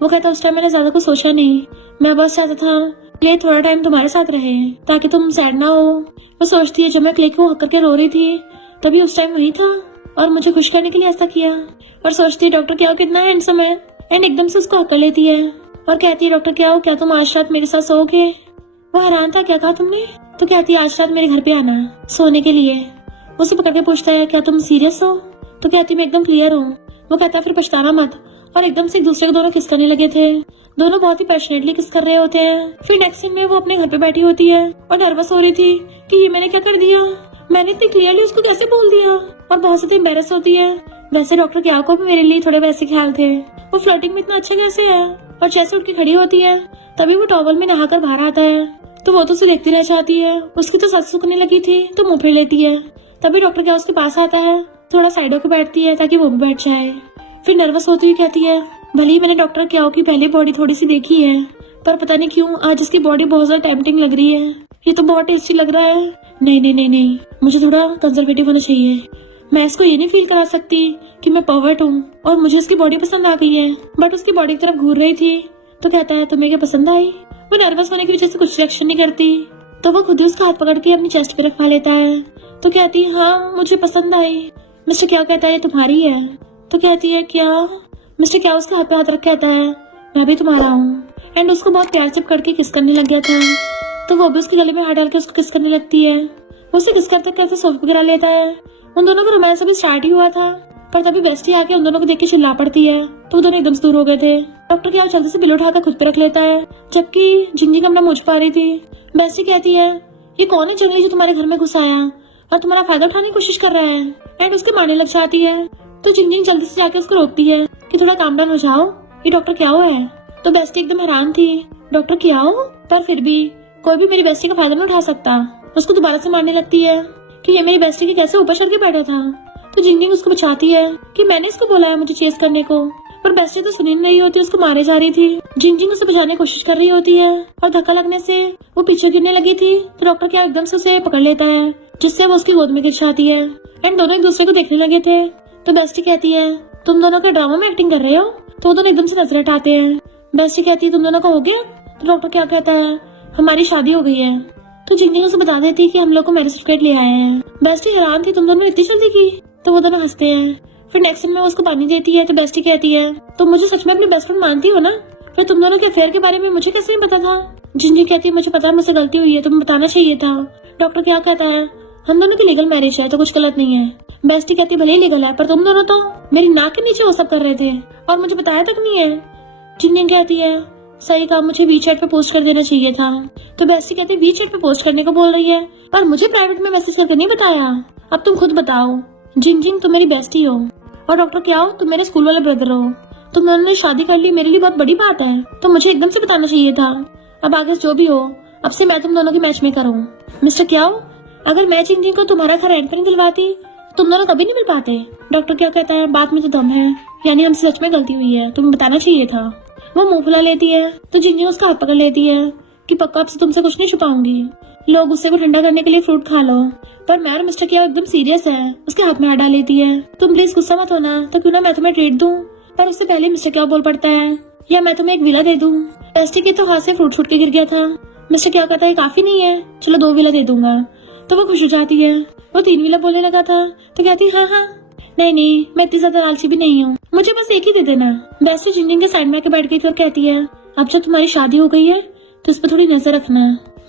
वो कहता उस टाइम मैंने ज्यादा कुछ सोचा नहीं, मैं बस चाहता था क्ले थोड़ा टाइम तुम्हारे साथ रहे ताकि तुम सैड ना हो। वो सोचती है जब मैं क्ले को हक करके रो रही थी तभी उस टाइम वही था और मुझे खुश करने के लिए ऐसा किया। और सोचती है डॉक्टर क्याओ कितना हैंडसम है एंड एकदम से उसको हक कर लेती है और कहती है डॉक्टर क्याओ क्या तुम आज रात मेरे साथ सोओगे। वो हैरान था क्या कहा तुमने। तो कहती है आज रात मेरे घर पे आना सोने के लिए। उसे पकड़ के पूछता है क्या तुम सीरियस हो। तो कहती मैं एकदम क्लियर हूँ। वो कहता फिर पछताना मत। और एकदम से एक दूसरे को दोनों किस करने लगे थे। दोनों बहुत ही पैशनेटली किस कर रहे होते हैं। फिर नेक्स्ट सीन में वो अपने घर पे बैठी होती है और नर्वस हो रही थी कि ये मैंने क्या कर दिया, मैंने इतनी क्लियरली उसको कैसे बोल दिया, और बहुत ज्यादा एम्बेरस होती है। वैसे डॉक्टर क्याओ को भी मेरे लिए थोड़े वैसे ख्याल थे, वो फ्लर्टिंग में इतना अच्छा कैसे है। और जैसे उठ के खड़ी होती है तभी वो टॉवल में नहाकर बाहर आता है तो वो तो उसे देखती रह जाती है। उसकी तो सांस सूखने लगी थी तो मुंह फेर लेती है। तभी डॉक्टर क्याओ उसके पास आता है, थोड़ा साइड होकर बैठती है ताकि वो भी बैठ जाए। फिर नर्वस होती हुई कहती है भले ही मैंने डॉक्टर क्याओ की पहले बॉडी थोड़ी सी देखी है, पर पता नहीं क्यों आज उसकी बॉडी बहुत ज्यादा टेम्पटिंग लग रही है। ये तो बहुत टेस्टी लग रहा है। नहीं नहीं नहीं नहीं, मुझे थोड़ा कंजर्वेटिव होना चाहिए। मैं इसको ये नहीं फील करा सकती कि मैं पर्वर्ट हूँ और मुझे उसकी बॉडी पसंद आ गई है। बट उसकी बॉडी की तरफ घूर रही थी तो कहता है तुम्हें क्या पसंद आई। वो नर्वस होने की वजह से कुछ रिएक्शन नहीं करती तो वो खुद ही उसका हाथ पकड़ के अपनी चेस्ट पे रखवा लेता है। तो कहती है हाँ मुझे पसंद आई। मिस्टर क्या कहता है तुम्हारी है। तो कहती है क्या। मिस्टर क्या उसके हाथ पे हाथ रख कहता है मैं भी तुम्हारा हूँ। एंड उसको बहुत प्यार से पकड़ के किस करने लग गया था तो वो भी उसके गले में हाथ डाल के उसको किस करने लगती है। वो उसे किस करते करते सोफे पे गिरा लेता है। उन दोनों का रोमांस अभी स्टार्ट ही हुआ था पर तभी बेस्टी आके उन दोनों को देख के चिल्ला पड़ती है तो वो दोनों एकदम से दूर हो गए थे। डॉक्टर क्या जल्दी से बिल उठाकर खुद पे रख लेता है जबकि जिंजी कमरा मुझ पा रही थी। बेस्टी कहती है ये कौन है जंगली जो तुम्हारे घर में घुस आया और तुम्हारा फायदा उठाने की कोशिश कर रहा है। एंड उसके मारने लग जाती है तो जिंजिंग जल्दी से जाके उसको रोकती है कि थोड़ा काम डाउन हो जाओ, ये डॉक्टर क्याओ है। तो बेस्टी एकदम हैरान थी डॉक्टर क्याओ, पर फिर भी कोई भी मेरी बेस्टी का फायदा नहीं उठा सकता। उसको दोबारा से मारने लगती है कि ये मेरी बेस्टी के कैसे ऊपर चढ़ के बैठा था। तो जिंजिंग उसको बचाती है कि मैंने इसको बोला है मुझे चेस करने को, पर बेस्टी तो सुन ही नहीं होती, उसको मारे जा रही थी। जिंजिंग उसे बचाने की कोशिश कर रही होती है और धक्का लगने से वो पीछे गिरने लगी थी तो डॉक्टर क्या एकदम से उसे पकड़ लेता है जिससे वो उसकी गोद में गिर जाती है। एंड दोनों एक दूसरे को देखने लगे थे तो बेस्टी कहती है तुम दोनों के ड्रामा में एक्टिंग कर रहे हो। तो वो दोनों एकदम से नजर हटाते हैं। बेस्टी कहती है तुम दोनों का हो गया। तो डॉक्टर क्या कहता है हमारी शादी हो गई है। तो जिंजिंग उसे बता देती है कि हम लोग को मैरिज सर्टिफिकेट ले आए हैं। बेस्टी हैरान थी तुम दोनों इतनी जल्दी की। तो वो दोनों हंसते हैं। फिर नेक्स्ट सीन में उसको पानी देती है तो बेस्टी कहती है तुम मुझे सच में अपनी बेस्ट फ्रेंड मानती हो ना, फिर तुम दोनों के अफेयर के बारे में मुझे कैसे नहीं पता था। जिंजिंग कहती है मुझे पता है मुझसे गलती हुई है, तुम्हें बताना चाहिए था। डॉक्टर क्या कहता है हम दोनों की लीगल मैरिज है तो कुछ गलत नहीं है। बेस्टी कहती भले ही लीगल है पर तुम दोनों तो मेरी नाक के नीचे वो सब कर रहे थे और मुझे बताया तक नहीं है। जिंजिंग कहती है सही काम मुझे वीचैट पे पोस्ट कर देना चाहिए था। तो बेस्टी कहती है वीचैट पे पोस्ट करने को बोल रही है पर मुझे प्राइवेट में मैसेज करके नहीं बताया, अब तुम खुद बताओ। जिंजिंग तुम मेरी बेस्टी हो और डॉक्टर क्या हो तुम मेरे स्कूल वाले ब्रदर हो, तुम दोनों ने शादी कर ली मेरे लिए बहुत बड़ी बात है तो मुझे एकदम से बताना चाहिए था। अब आगे जो भी हो अब से मैं तुम दोनों की मैच मेकर हूँ। मिस्टर क्या हो अगर मैं जिंजिंग को तुम्हारा घर रेंट पे नहीं दिलवाती तुम दोनों कभी नहीं मिल पाते। डॉक्टर क्या कहता है बात में तो दम है, यानी हमसे सच में गलती हुई है, तुम्हें बताना चाहिए था। वो मुंह फुला लेती है तो जिंजिंग उसका हाथ पकड़ लेती है कि पक्का आपसे तुमसे कुछ नहीं छुपाऊंगी। लो गुस्से को ठंडा करने के लिए फ्रूट खा लो। पर मैं और मिस्टर किया एकदम सीरियस है, उसके हाथ में हाथ डाल लेती है। तुम प्लीज गुस्सा मत होना, तो क्यों ना मैं तुम्हें ट्रीट दूं। पर उससे पहले मिस्टर क्या बोल पड़ता है, या मैं तुम्हें एक विला दे दूं। बेस्टी के तो हाथ से फ्रूट छूट के गिर गया था। मिस्टर क्या कहता है काफी नहीं है, चलो 2 विला दे दूंगा। तो वो खुश हो जाती है। वो 3 विला बोलने लगा था तो कहती हाँ हाँ नहीं मैं इतनी ज्यादा लालची भी नहीं हूँ, मुझे बस एक ही दे देना। बेस्टी जिंजिंग के साइड में आके बैठ गई थी और कहती है अब जब तुम्हारी शादी हो गई है तो इस पर थोड़ी नजर रखना।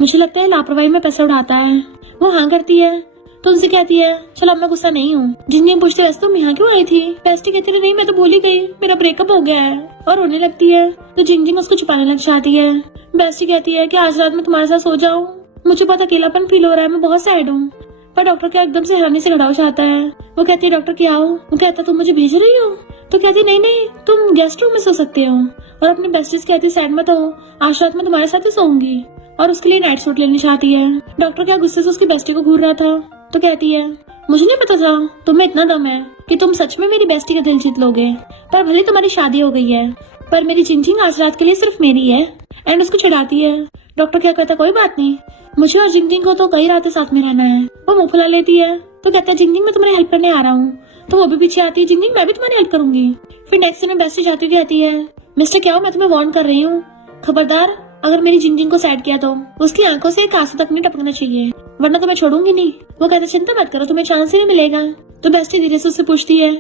मुझे लगता है लापरवाही में पैसा उड़ाता है। वो हाँ करती है तो उनसे कहती है चलो अब मैं गुस्सा नहीं हूँ। जिंजिंग पूछते वैसे तुम यहाँ क्यों आई थी। बेस्टी कहती है नहीं मैं तो भूल ही गई, मेरा ब्रेकअप हो गया है। और रोने लगती है तो जिंजिंग उसको छुपाने लग जाती है। बेस्टी कहती है कि आज रात में तुम्हारे साथ सो जाऊं, मुझे बहुत अकेलापन फील हो रहा है, मैं बहुत सैड हूँ। पर डॉक्टर क्या एकदम से हैरानी से खड़ा हो जाता है। वो कहती है डॉक्टर क्या हो। वो कहता तुम मुझे भेज रही हो। तो कहती नहीं तुम गेस्ट रूम में सो सकते हो। और अपने बेस्टी से कहती सैड मत हो, आज रात में तुम्हारे साथ ही सोऊंगी। और उसके लिए नाइट सूट लेनी चाहती है। डॉक्टर क्या गुस्से से उसकी बेस्टी को घूर रहा था तो कहती है मुझे नहीं पता था तुम्हें इतना दम है कि तुम सच में मेरी बेस्टी का दिल जीत लोगे। पर भले तुम्हारी शादी हो गई है, पर मेरी जिंजिंग आज रात के लिए सिर्फ मेरी है। एंड उसको चिढ़ाती है। डॉक्टर क्या कहता कोई बात नहीं, मुझे और जिंजिंग को तो कई रातें साथ में रहना है। वो मुंह फुला लेती है तो कहता है जिंजिंग मैं तुम्हारी हेल्प करने आ रहा हूँ। तो वो भी पीछे आती है जिंजिंग मैं भी तुम्हारी हेल्प करूंगी। फिर नेक्स्ट में बेस्टी जाती हुई कहती है मिस्टर क्या हो मैं तुम्हें वार्न कर रही हूँ, खबरदार अगर मेरी जिंजिंग को सैड किया तो उसकी आंखों से एक आंसू तक नहीं टपकना चाहिए, वरना तो मैं छोड़ूंगी नहीं। वो कहता चिंता मत करो तुम्हें चांस ही नहीं मिलेगा। तो बेस्टी धीरे से उससे पूछती है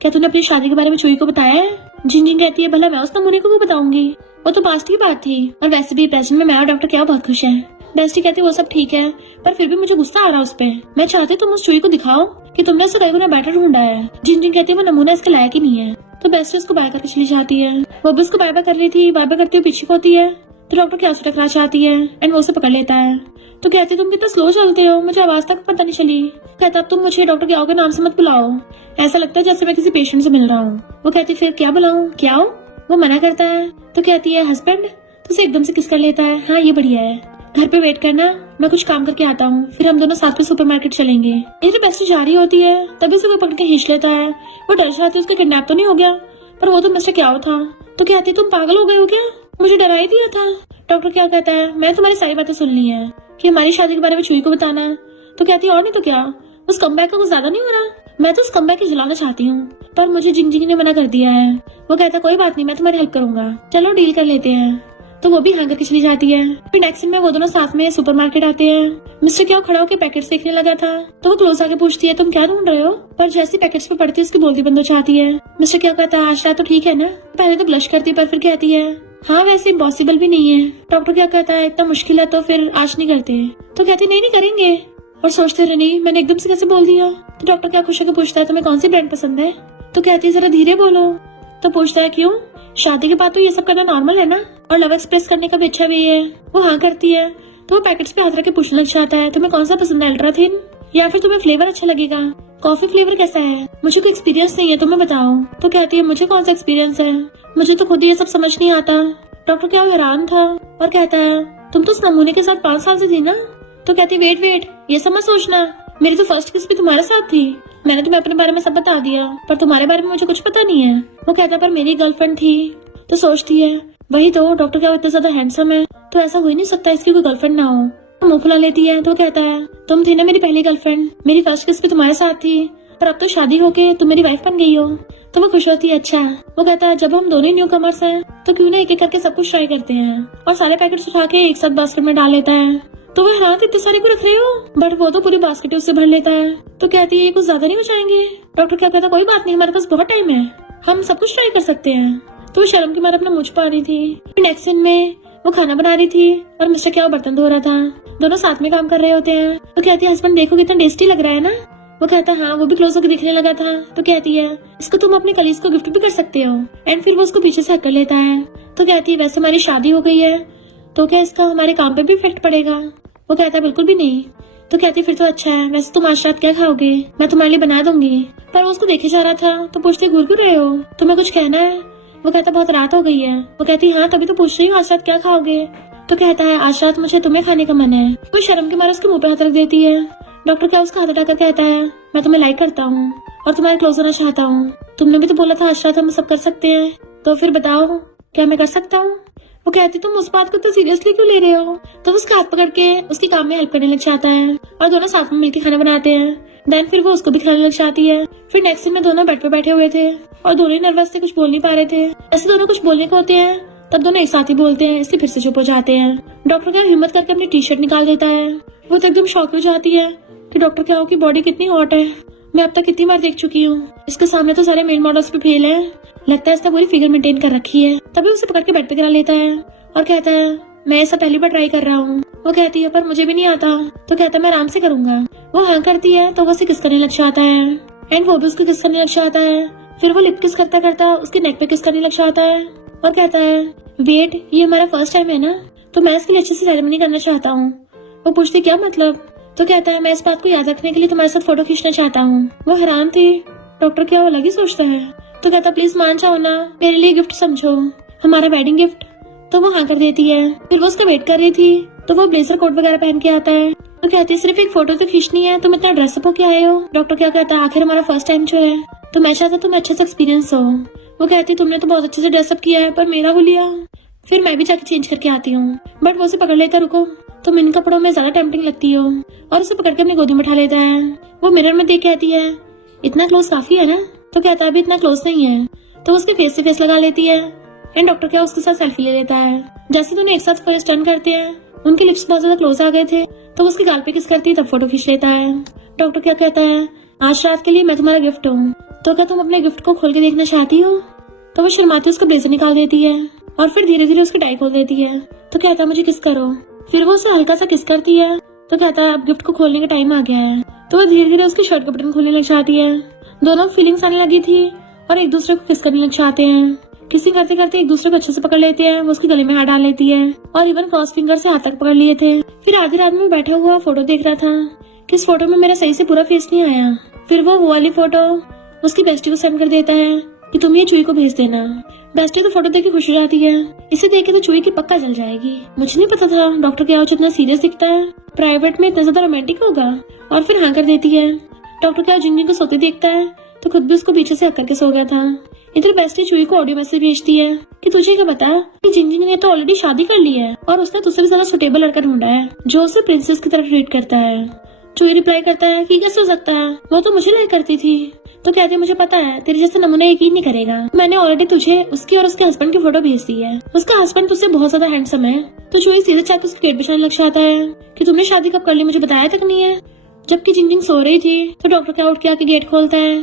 क्या तूने अपनी शादी के बारे में चुई को बताया है। जिंजिंग कहती है भला मैं उस नमूने को क्यों बताऊंगी, वो तो पास्ट की बात थी। और वैसे भी प्रेजेंट में मैं और डॉक्टर क्या बहुत खुश है। बेस्टी कहती है वो सब ठीक है, पर फिर भी मुझे गुस्सा आ रहा है उस पे। मैं चाहती तुम उस चुई को दिखाओ कि तुमने उससे कई गुना बेटर ढूंढा है। जिंजिंग कहती है वो नमूना इसके लायक ही नहीं है। तो बेस्टी उसको बाय करके चली जाती है। वो भी उसको बाय बाय कर रही थी, बाय बाय करते हुए पीछे होती है तो डॉक्टर क्या उसे टकरा चाहती है एंड वो उसे पकड़ लेता है। तो कहती तुम कितना स्लो चलते हो, मुझे आवाज तक पता नहीं चली। कहता अब तुम मुझे डॉक्टर क्या के नाम से मत बुलाओ, ऐसा लगता है जैसे मैं किसी पेशेंट से मिल रहा हूँ। वो कहती फिर क्या बुलाऊं क्या हो। वो मना करता है तो कहती है हस्बैंड। तो उसे एकदम से किस कर लेता है। हाँ ये बढ़िया है, घर पे वेट करना, मैं कुछ काम करके आता हूँ, फिर हम दोनों साथ में सुपरमार्केट चलेंगे। इधर बेस्टी जा रही होती है तभी उसे कोई पकड़ के खींच लेता है। वो डर जाती है उसका किडनैप तो नहीं हो गया, पर वो तो मिस्टर क्या था। तो कहती तुम पागल हो गए हो क्या, मुझे डरा ही दिया था। डॉक्टर क्या कहता है मैं तुम्हारी सारी बातें सुन ली है कि हमारी शादी के बारे में चुई को बताना। तो कहती है और नहीं तो क्या, उस कमबैक का कुछ ज्यादा नहीं हो रहा, मैं तो उस कमबैक को जलाना चाहती हूँ, पर मुझे जिंजिंग ने मना कर दिया है। वो कहता कोई बात नहीं मैं तुम्हारी हेल्प करूंगा, चलो डील कर लेते हैं। तो वो भी हाँ करके चली जाती है। फिर नेक्स्ट में वो दोनों साथ में सुपरमार्केट आते हैं। मिस्टर क्या खड़ा होकर पैकेट्स देखने लगा था तो वो क्लोज आके पूछती है तुम क्या ढूंढ रहे हो। पर जैसे पैकेट्स पे पड़ती है उसकी बोलती बंद हो जाती है। मिस्टर क्या कहता है आज रात तो ठीक है ना। पहले तो ब्लश करती है पर फिर कहती है हाँ वैसे इम्पॉसिबल भी नहीं है। डॉक्टर क्या कहता है इतना मुश्किल है तो फिर आज नहीं करते। तो कहती नहीं करेंगे। और सोचते रहे नहीं मैंने एकदम से कैसे बोल दिया। तो डॉक्टर क्या खुश होकर पूछता है तुम्हें कौन सी ब्रांड पसंद है। तो कहती है जरा धीरे बोलो। तो पूछता है क्यों, शादी के बाद तो ये सब करना नॉर्मल है ना, और लव एक्सप्रेस करने का भी अच्छा भी है। वो हाँ करती है तो वो पैकेट्स पे हाथ रख के पूछने लग जाता है तुम्हें कौन सा पसंद है, अल्ट्रा थिन या फिर तुम्हें फ्लेवर अच्छा लगेगा, कॉफी फ्लेवर कैसा है, मुझे कोई एक्सपीरियंस नहीं है तुम्हें बताओ। तो कहती है मुझे कौन सा एक्सपीरियंस है, मुझे तो खुद ये सब समझ नहीं आता। डॉक्टर क्या हैरान था और कहता है तुम तो उस नमूने के साथ 5 साल से थी ना। तो कहती वेट ये सब मत सोचना, मेरी तो फर्स्ट किस भी तुम्हारे साथ थी, मैंने तुम्हें अपने बारे में सब बता दिया, पर तुम्हारे बारे में मुझे कुछ पता नहीं है। वो कहता पर मेरी गर्लफ्रेंड थी। तो सोचती है वही तो, डॉक्टर क्या इतना ज्यादा हैंडसम है तो ऐसा हो ही नहीं सकता इसकी कोई गर्लफ्रेंड ना हो। तो मुंह फुला लेती है तो कहता है तुम थी ना मेरी पहली गर्लफ्रेंड, मेरी फर्स्ट किस भी तुम्हारे साथ थी, पर अब तो शादी होके तुम मेरी वाइफ बन गई हो। तो वो खुश होती है अच्छा। वो कहता है जब हम दोनों न्यू कमर्स हैं तो क्यों ना एक एक करके सब कुछ ट्राई करते हैं, और सारे पैकेट्स उठा के एक साथ बास्केट में डाल लेता है। तो वह हाँ इतने सारे को रख रहे हो, बट वो तो पूरी बास्केट उससे भर लेता है। तो कहती है ये कुछ ज्यादा नहीं हो जाएंगे। डॉक्टर क्या कहता कोई बात नहीं हमारे पास बहुत टाइम है, हम सब कुछ ट्राई कर सकते हैं। तो वो शर्म के मारे अपना मुंह छुपा रही थी। नेक्स्ट सीन में वो खाना बना रही थी और मिस्टर क्या बर्तन धो रहा था, दोनों साथ में काम कर रहे होते हैं। तो कहती है हस्बैंड देखो कितना टेस्टी लग रहा है ना। वो कहता है हाँ, वो भी क्लोज होकर दिखने लगा था। तो कहती है इसको तुम अपने कलीग को गिफ्ट भी कर सकते हो, एंड फिर वो उसको पीछे से हक कर लेता है। तो कहती है वैसे हमारी शादी हो गई है तो क्या इसका हमारे काम पे भी इफेक्ट पड़ेगा। वो कहता है बिल्कुल भी नहीं। तो कहती फिर तो अच्छा है, वैसे तुम आज रात क्या खाओगे, मैं तुम्हारे लिए बना दूंगी। पर वो उसको देखे जा रहा था तो पूछते घूर क्यों रहे हो, तुम्हें कुछ कहना है। वो कहता बहुत रात हो गई है। वो कहती हाँ तभी तो पूछ रही हूँ आज रात क्या खाओगे। तो कहता है आज रात मुझे तुम्हें खाने का मन है। वो शर्म के मारे उसके मुंह पे हाथ रख देती है। डॉक्टर क्या उसका हाथ उठाकर कहता है मैं तुम्हें लाइक करता हूँ और तुम्हारे क्लोज होना चाहता हूँ, तुमने भी तो बोला था आज रात हम सब कर सकते हैं, तो फिर बताओ क्या मैं कर सकता हूँ। वो वो कहती तुम उस बात को तो सीरियसली क्यों ले रहे हो। तो उसका हाथ पकड़ के उसकी काम में हेल्प करने लग जाता है और दोनों साथ में मिलकर खाना बनाते हैं। देन फिर वो उसको भी खिलाने लग जाती है। फिर नेक्स्ट सीन में दोनों बेड पे बैठे हुए थे और दोनों ही नर्वस थे, कुछ बोल नहीं पा रहे थे। ऐसे दोनों कुछ बोलने को होते हैं तब दोनों एक साथ ही बोलते हैं, इसलिए फिर से चुप हो जाते हैं। डॉक्टर क्या हिम्मत करके अपनी टी शर्ट निकाल देता है। वो तो एकदम शॉक हो जाती है कि डॉक्टर क्या की बॉडी कितनी हॉट है, मैं अब तक कितनी बार देख चुकी हूँ। इसके सामने तो सारे मेल मॉडल्स पे फेल है, लगता है इसने पूरी फिगर मेंटेन कर रखी है। तभी उसे पकड़ के बेड पे गिरा लेता है और कहता है मैं ऐसा पहली बार ट्राई कर रहा हूँ। वो कहती है पर मुझे भी नहीं आता। तो कहता है मैं आराम से करूंगा। वो हाँ करती है तो वो उसे किस करने लग जाता है एंड वो भी उसको किस करने लग जाता है। फिर वो लिप किस करता करता उसके नेक पे किस करने लग जाता है और कहता है वेट, ये हमारा फर्स्ट टाइम है ना, तो मैं इसके लिए अच्छी सी सेरेमनी करना चाहता हूँ। वो पूछती क्या मतलब। तो कहता है मैं इस बात को याद रखने के लिए तुम्हारे साथ फोटो खींचना चाहता हूँ। वो हैरान थी, डॉक्टर क्या वो अलग ही सोचता है। तो कहता प्लीज मान जाओ ना, मेरे लिए गिफ्ट समझो, हमारा वेडिंग गिफ्ट। तो वो हाँ कर देती है। फिर वो उसका वेट कर रही थी तो वो ब्लेजर कोट वगैरह पहन के आता है। तो कहती है सिर्फ एक फोटो तो खींचनी है, तुम इतना ड्रेसअप होके आए हो। डॉक्टर क्या कहता है आखिर हमारा फर्स्ट टाइम जो है तो मैं चाहता तुम्हें अच्छे से एक्सपीरियंस हो। वो कहती तुमने तो बहुत अच्छे से ड्रेसअप किया है पर मेरा हो लिया, फिर मैं भी जाके चेंज करके आती हूँ। बट वो उसे पकड़ लेता रुको, तुम इन कपड़ों में ज्यादा टेम्पटिंग लगती हो, और उसे पकड़ के अपनी गोदी में उठा लेता है। वो मिरर में देख कहती है इतना क्लोज काफी है ना। तो कहता है अभी इतना क्लोज नहीं है। तो उसके फेस से फेस लगा लेती है एंड डॉक्टर क्या उसके साथ सेल्फी ले लेता है। जैसे दोनों एक साथ फेस टर्न करते हैं, उनके लिप्स बहुत ज्यादा क्लोज आ गए थे तो उसके गाल पे किस करती है तब फोटो खींच लेता है। डॉक्टर क्या कहता है आज रात के लिए मैं तुम्हारा गिफ्ट हूँ, तो क्या तुम अपने गिफ्ट को खोल के देखना चाहती हो। तो वो शर्माती उसका ब्लेजर निकाल देती है और फिर धीरे धीरे उसकी टाई खोल देती है। तो कहता है मुझे किस करो। फिर वो उसे हल्का सा किस करती है। तो कहता है अब गिफ्ट को खोलने का टाइम आ गया है। तो वो धीरे धीरे उसकी शर्ट का बटन खोलने लग जाती है। दोनों फीलिंग्स आने लगी थी और एक दूसरे को किस करने लग जाते हैं। किसिंग करते करते एक दूसरे को अच्छे से पकड़ लेते हैं। वो उसके गले में हाथ डाल लेती है और इवन क्रॉस फिंगर से हाथ तक पकड़ लिए थे। फिर आधी रात में बैठा हुआ फोटो देख रहा था कि इस फोटो में मेरा सही से पूरा फेस नहीं आया। फिर वो वाली फोटो उसकी बेस्टी को सेंड कर देता है कि तुम ये चुई को भेज देना। बेस्टी तो फोटो देख के खुश हो जाती है, इसे देख के तो चुई की पक्का जल जाएगी। मुझे नहीं पता था डॉक्टर क्या इतना सीरियस दिखता है, प्राइवेट में इतना ज्यादा रोमांटिक होगा। और फिर हाँ कर देती है। डॉक्टर क्या जिंजिंग को सोते देखता है तो खुद भी उसको पीछे से हक करके सो गया था। इधर बेस्टी चुई को ऑडियो मैसेज भेजती है कि तुझे क्या पता कि जिंजिंग ने तो ऑलरेडी शादी कर ली है और उसने तुझसे भी ज्यादा सुटेबल लड़का ढूंढा है जो उसे प्रिंसेस की तरह ट्रीट करता है। चुई रिप्लाई करता है कि कैसे हो सकता है, वो तो मुझे लाइक करती थी। तो कहते मुझे पता है तेरे जैसे नमूने यकीन नहीं करेगा, मैंने ऑलरेडी तुझे उसकी और उसके हस्बैंड की फोटो भेज दी है। उसका हस्बैंड तुझसे बहुत ज्यादा हैंडसम है। तो चुई सीधे चाहते उसके गेट बिछाने लग जाता है कि तुमने शादी कब कर ली, मुझे बताया तक नहीं है। जबकि जिंजिंग सो रही थी तो डॉक्टर क्या उठ के आके गेट खोलता है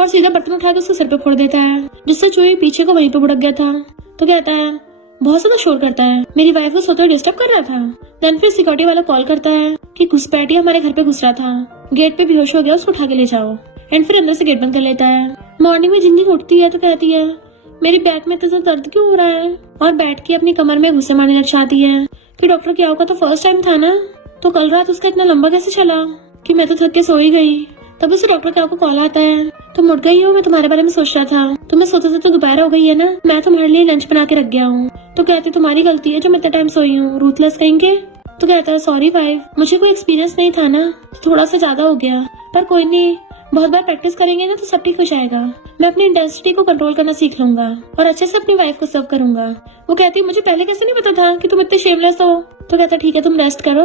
और सीधा बर्तन उठा के उसके सिर पे फोड़ देता है, जिससे चुई पीछे को वहीं पे बुड़क गया था। तो कहता है बहुत ज्यादा शोर करता है, मेरी वाइफ को सोते हुए डिस्टर्ब कर रहा था। देन फिर सिक्योरिटी वाला कॉल करता है कि घुसपैठी हमारे घर पे घुस रहा था, गेट पे बेहोश हो गया, उसको उठा के ले जाओ। एंड फिर अंदर से गेट बंद कर लेता है। मॉर्निंग में जिंजिंग उठती है तो कहती है मेरी बैक में इतना दर्द क्यों हो रहा है, और बैठ के अपनी कमर में घुसे मारने लग जाती है कि डॉक्टर क्या होगा तो फर्स्ट टाइम था ना, तो कल रात उसका इतना लंबा कैसे चला कि मैं तो थक के सो ही गई। तब उसे डॉक्टर क्या को कॉल आता है, तुम उठ गई हो, मैं तुम्हारे बारे में सोच रहा था, तुम्हें सोते सोते तो दोपहर हो गई है ना, मैं तुम्हारे लिए लंच बना के रख गया हूँ। तो कहते तुम्हारी गलती है जो मैं इतना टाइम सोई हूँ, रूथलेस कहेंगे। तो कहता है सॉरी वाइफ, मुझे कोई एक्सपीरियंस नहीं था ना, तो थोड़ा सा ज्यादा हो गया, पर कोई नहीं, बहुत बार प्रैक्टिस करेंगे ना तो सब ठीक हो जाएगा। मैं अपनी इंटेंसिटी को कंट्रोल करना सीख लूंगा और अच्छे से अपनी वाइफ को सर्व करूंगा। वो कहती मुझे पहले कैसे नहीं पता था कि तुम इतने शेमलेस हो। तो कहता ठीक है तुम रेस्ट करो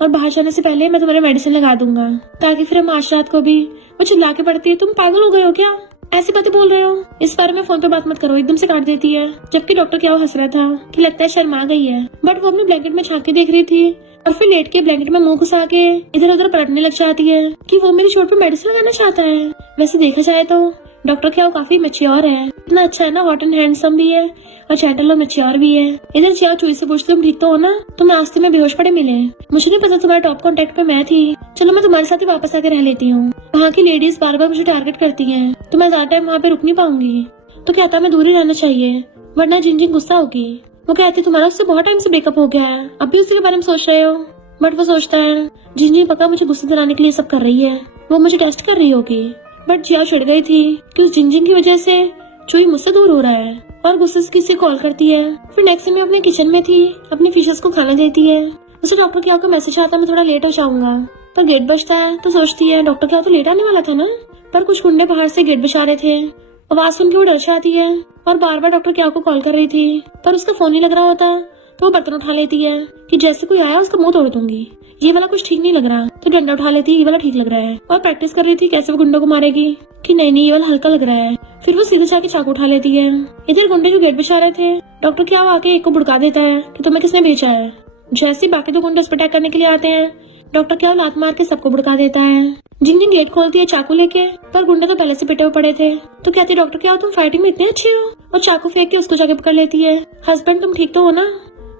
और बाहर जाने से पहले मैं तुम्हारे मेडिसिन लगा दूंगा, ताकि फिर हम आज रात को भी। वो चिल्ला के पड़ती है तुम पागल हो गए हो क्या, ऐसी बातें बोल रहे हो, इस बारे में फोन पे बात मत करो, एकदम से काट देती है। जबकि डॉक्टर क्या हंस रहा था कि लगता है शर्मा गई है, बट वो अपने ब्लैंकेट में झांक के देख रही थी और फिर लेट के ब्लैंकेट में मुंह घुसा के इधर उधर पलटने लग जाती है कि वो मेरी चोट पे मेडिसिन लगाना चाहता है। वैसे देखा जाए तो डॉक्टर क्या काफी मैच्योर है, इतना अच्छा है ना, हॉट एंड हैंडसम भी है और जेंटल और मैच्योर भी है। इधर जिया चुई से पूछती तुम ठीक तो हो ना, तुम रास्ते में बेहोश पड़े मिले, मुझे नहीं पता तुम्हारे टॉप कॉन्टेक्ट पे मैं थी, चलो मैं तुम्हारे साथ ही वापस आके रह लेती हूँ। वहाँ की लेडीज बार बार मुझे टारगेट करती है तो मैं ज्यादा टाइम वहाँ पे रुक नहीं पाऊंगी। तो कहता मैं दूर ही रहना चाहिए वरना जिंजिंग गुस्सा होगी। वो कहती तुम्हारा उससे बहुत टाइम से ब्रेकअप हो गया है, अब भी उसी के बारे में सोच रहे हो। बट वो सोचता है जिंजिंग पक्का मुझे गुस्से दिलाने के लिए सब कर रही है, वो मुझे टेस्ट कर रही होगी। बट जिया चिढ़ गई थी कि उस जिंजिंग की वजह से चुई मुझसे दूर हो रहा है और गुस्से से किसी कॉल करती है। फिर नेक्स्ट में अपने किचन में थी, अपनी फिशेस को खाने देती है। उसे डॉक्टर क्या को मैसेज आता है मैं थोड़ा लेट हो जाऊंगा, पर गेट बजता है तो सोचती है डॉक्टर क्या तो लेट आने वाला था ना, पर कुछ गुंडे बाहर से गेट बचा रहे थे आवाज सुन के वो डर से आती है और बार बार डॉक्टर क्या को कॉल कर रही थी, पर उसका फोन नहीं लग रहा होता। तो वो बर्तन उठा लेती है कि जैसे कोई आया उसका मुंह तोड़ दूंगी। ये वाला कुछ ठीक नहीं लग रहा, तो डंडा उठा लेती है, ये वाला ठीक लग रहा है। और प्रैक्टिस कर रही थी कैसे वो गुंडों को मारेगी कि नहीं ये वाला हल्का लग रहा है। फिर वो सीधे जाके चाकू उठा लेती है। इधर गुंडे जो गेट पे आ रहे थे, डॉक्टर क्या आके एक को भुड़का देता है कि तुम्हें किसने भेजा है। जैसे बाकी दो गुंडे उस पर अटैक करने के लिए आते हैं, डॉक्टर क्या लात मार के सबको भुड़का देता है। जिन जिन गेट खोलती है चाकू लेके, पर गुंडे तो पहले से पिटे हुए पड़े थे। तो कहती है डॉक्टर क्या तुम फाइटिंग में इतने अच्छे हो, और चाकू फेंक के उसको जाके पकड़ लेती है। हस्बैंड तुम ठीक तो हो ना।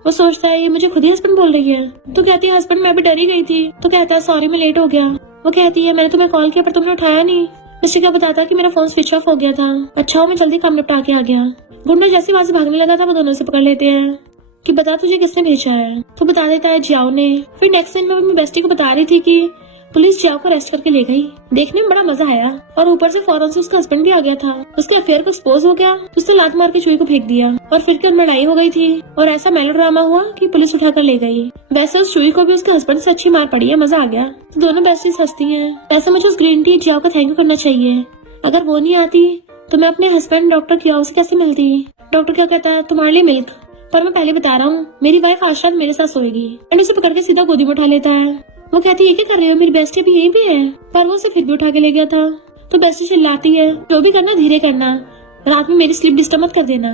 वो सोचता है ये मुझे खुद ही हस्बैंड बोल रही है। तो कहती है हस्बैंड मैं भी डरी गई थी। तो कहता है सॉरी मैं लेट हो गया। वो कहती है मैंने तुम्हें कॉल किया पर तुमने उठाया नहीं। मिस्टर क्या बताता कि मेरा फोन स्विच ऑफ हो गया था। अच्छा हो मैं जल्दी काम निपटा के आ गया। गुंडा जैसे वहां से भागने लगा था वो दोनों से पकड़ लेते हैं कि बता तुझे किसने भेजा है। तो बता देता है जियाओ ने। फिर नेक्स्ट सीन में अपनी बेस्टी को बता रही थी कि पुलिस जियाओ को अरेस्ट करके ले गई। देखने में बड़ा मजा आया और ऊपर से फौरन से उसका हस्बैंड भी आ गया था। उसके अफेयर को एक्सपोज हो गया, उसने लात मार के चूही को फेंक दिया और फिर कर लड़ाई हो गई थी और ऐसा मेलोड्रामा हुआ कि पुलिस उठाकर ले गई। वैसे उस चूही को भी उसके हस्बैंड से अच्छी मार पड़ी है, मजा आ गया। तो दोनों बेस्टीज हंसती हैं। वैसे मुझे उस ग्रीन टी जियाओ का थैंक यू करना चाहिए। अगर वो नहीं आती तो मैं अपने हस्बैंड डॉक्टर कियाओ से कैसे मिलती। डॉक्टर क्या कहता है तुम्हारे लिए मिल्क, पर मैं पहले बता रहा हूँ मेरी वाइफ आज रात मेरे साथ सोएगी। एंड उसे पकड़ के सीधा गोदी में उठा लेता है। वो कहती है क्या कर रही हो, मेरी बेस्टी भी यहीं पे है, पर वो उसे फिर भी उठा के ले गया था। तो बेस्टी चिल्लाती है जो भी करना धीरे करना, रात में मेरी स्लीप डिस्टर्ब मत कर देना।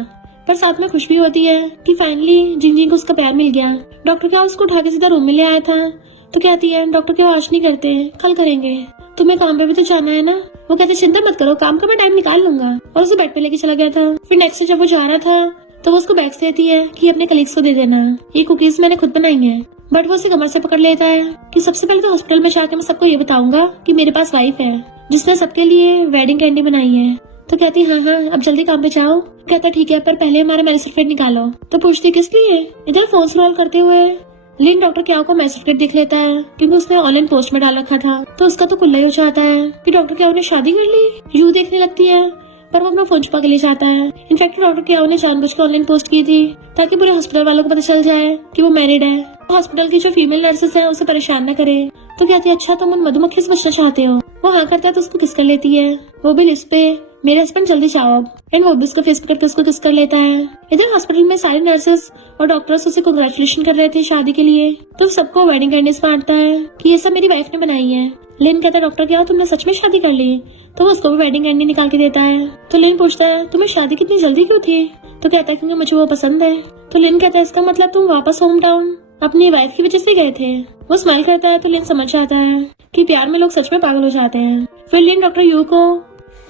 पर साथ में खुश भी होती है कि फाइनली जिंग को उसका प्यार मिल गया। डॉक्टर क्या उसको उठा के सीधा रूम में ले आया था। तो कहती है डॉक्टर क्या आज नहीं करते, कल करेंगे, तुम्हें काम पे भी तो जाना है ना। वो कहते चिंता मत करो काम का मैं टाइम निकाल लूंगा, और उसे बेड पे लेके चला गया था। फिर नेक्स्ट डे जब वो जा रहा था तो वो उसको बैग्स देती है कि अपने कलीग्स को दे देना, ये कुकीज मैंने खुद बनाई हैं। बट वो उसे कमर से पकड़ लेता है कि सबसे पहले तो हॉस्पिटल में जाके मैं सबको ये बताऊंगा कि मेरे पास वाइफ है जिसने सबके लिए वेडिंग कैंडी बनाई है। तो कहती हाँ अब जल्दी काम पे जाओ। कहता ठीक है पर पहले हमारा मैरिज सर्टिफिकेट निकालो। तो पूछती किस लिए। इधर फोन स्क्रॉल करते हुए लिन डॉक्टर क्या को मैरिज सर्टिफिकेट देख लेता है क्योंकि उसने ऑनलाइन पोस्ट में डाल रखा था। तो उसका तो कुल्ला ही हो जाता है कि डॉक्टर क्या ने शादी कर ली। यू देखने लगती है पर वो अपना फोन छुपा के ले जाता है। इनफैक्ट डॉक्टर क्या ने जानबूझकर ऑनलाइन पोस्ट की थी ताकि पूरे हॉस्पिटल वालों को पता चल जाए कि वो मैरिड है। हॉस्पिटल की जो फीमेल नर्सेस है उसे परेशान न करे। तो कहती है अच्छा तुम उन मधुमक्खी से बचना चाहते हो। वो हाँ करता है तो उसको किस कर लेती है, वो भी लिस्ट पे मेरे हस्बैंड जल्दी जाओ अब। एंड वो भी उसको फेस करके उसको किस कर लेता है। इधर हॉस्पिटल में सारे नर्सेस और डॉक्टर्स उसे कांग्रेचुलेशन कर रहे थे शादी के लिए। तो सबको वेडिंग कैंडीज बांटता है कि ये सब मेरी वाइफ ने बनाई है। लिन कहता है डॉक्टर क्या तुमने सच में शादी कर ली। तो वो उसको भी वेडिंग कैंडी निकाल के देता है। तो लिन पूछता है तुम्हें शादी कितनी जल्दी क्यों थी। तो कहता है क्योंकि मुझे वो पसंद है। तो लिन कहता है इसका मतलब तुम वापस होम टाउन अपनी वाइफ की वजह से गए थे। वो स्माइल करता है तो लिन समझ जाता है कि प्यार में लोग सच में पागल हो जाते हैं। फिर लिन डॉक्टर यू को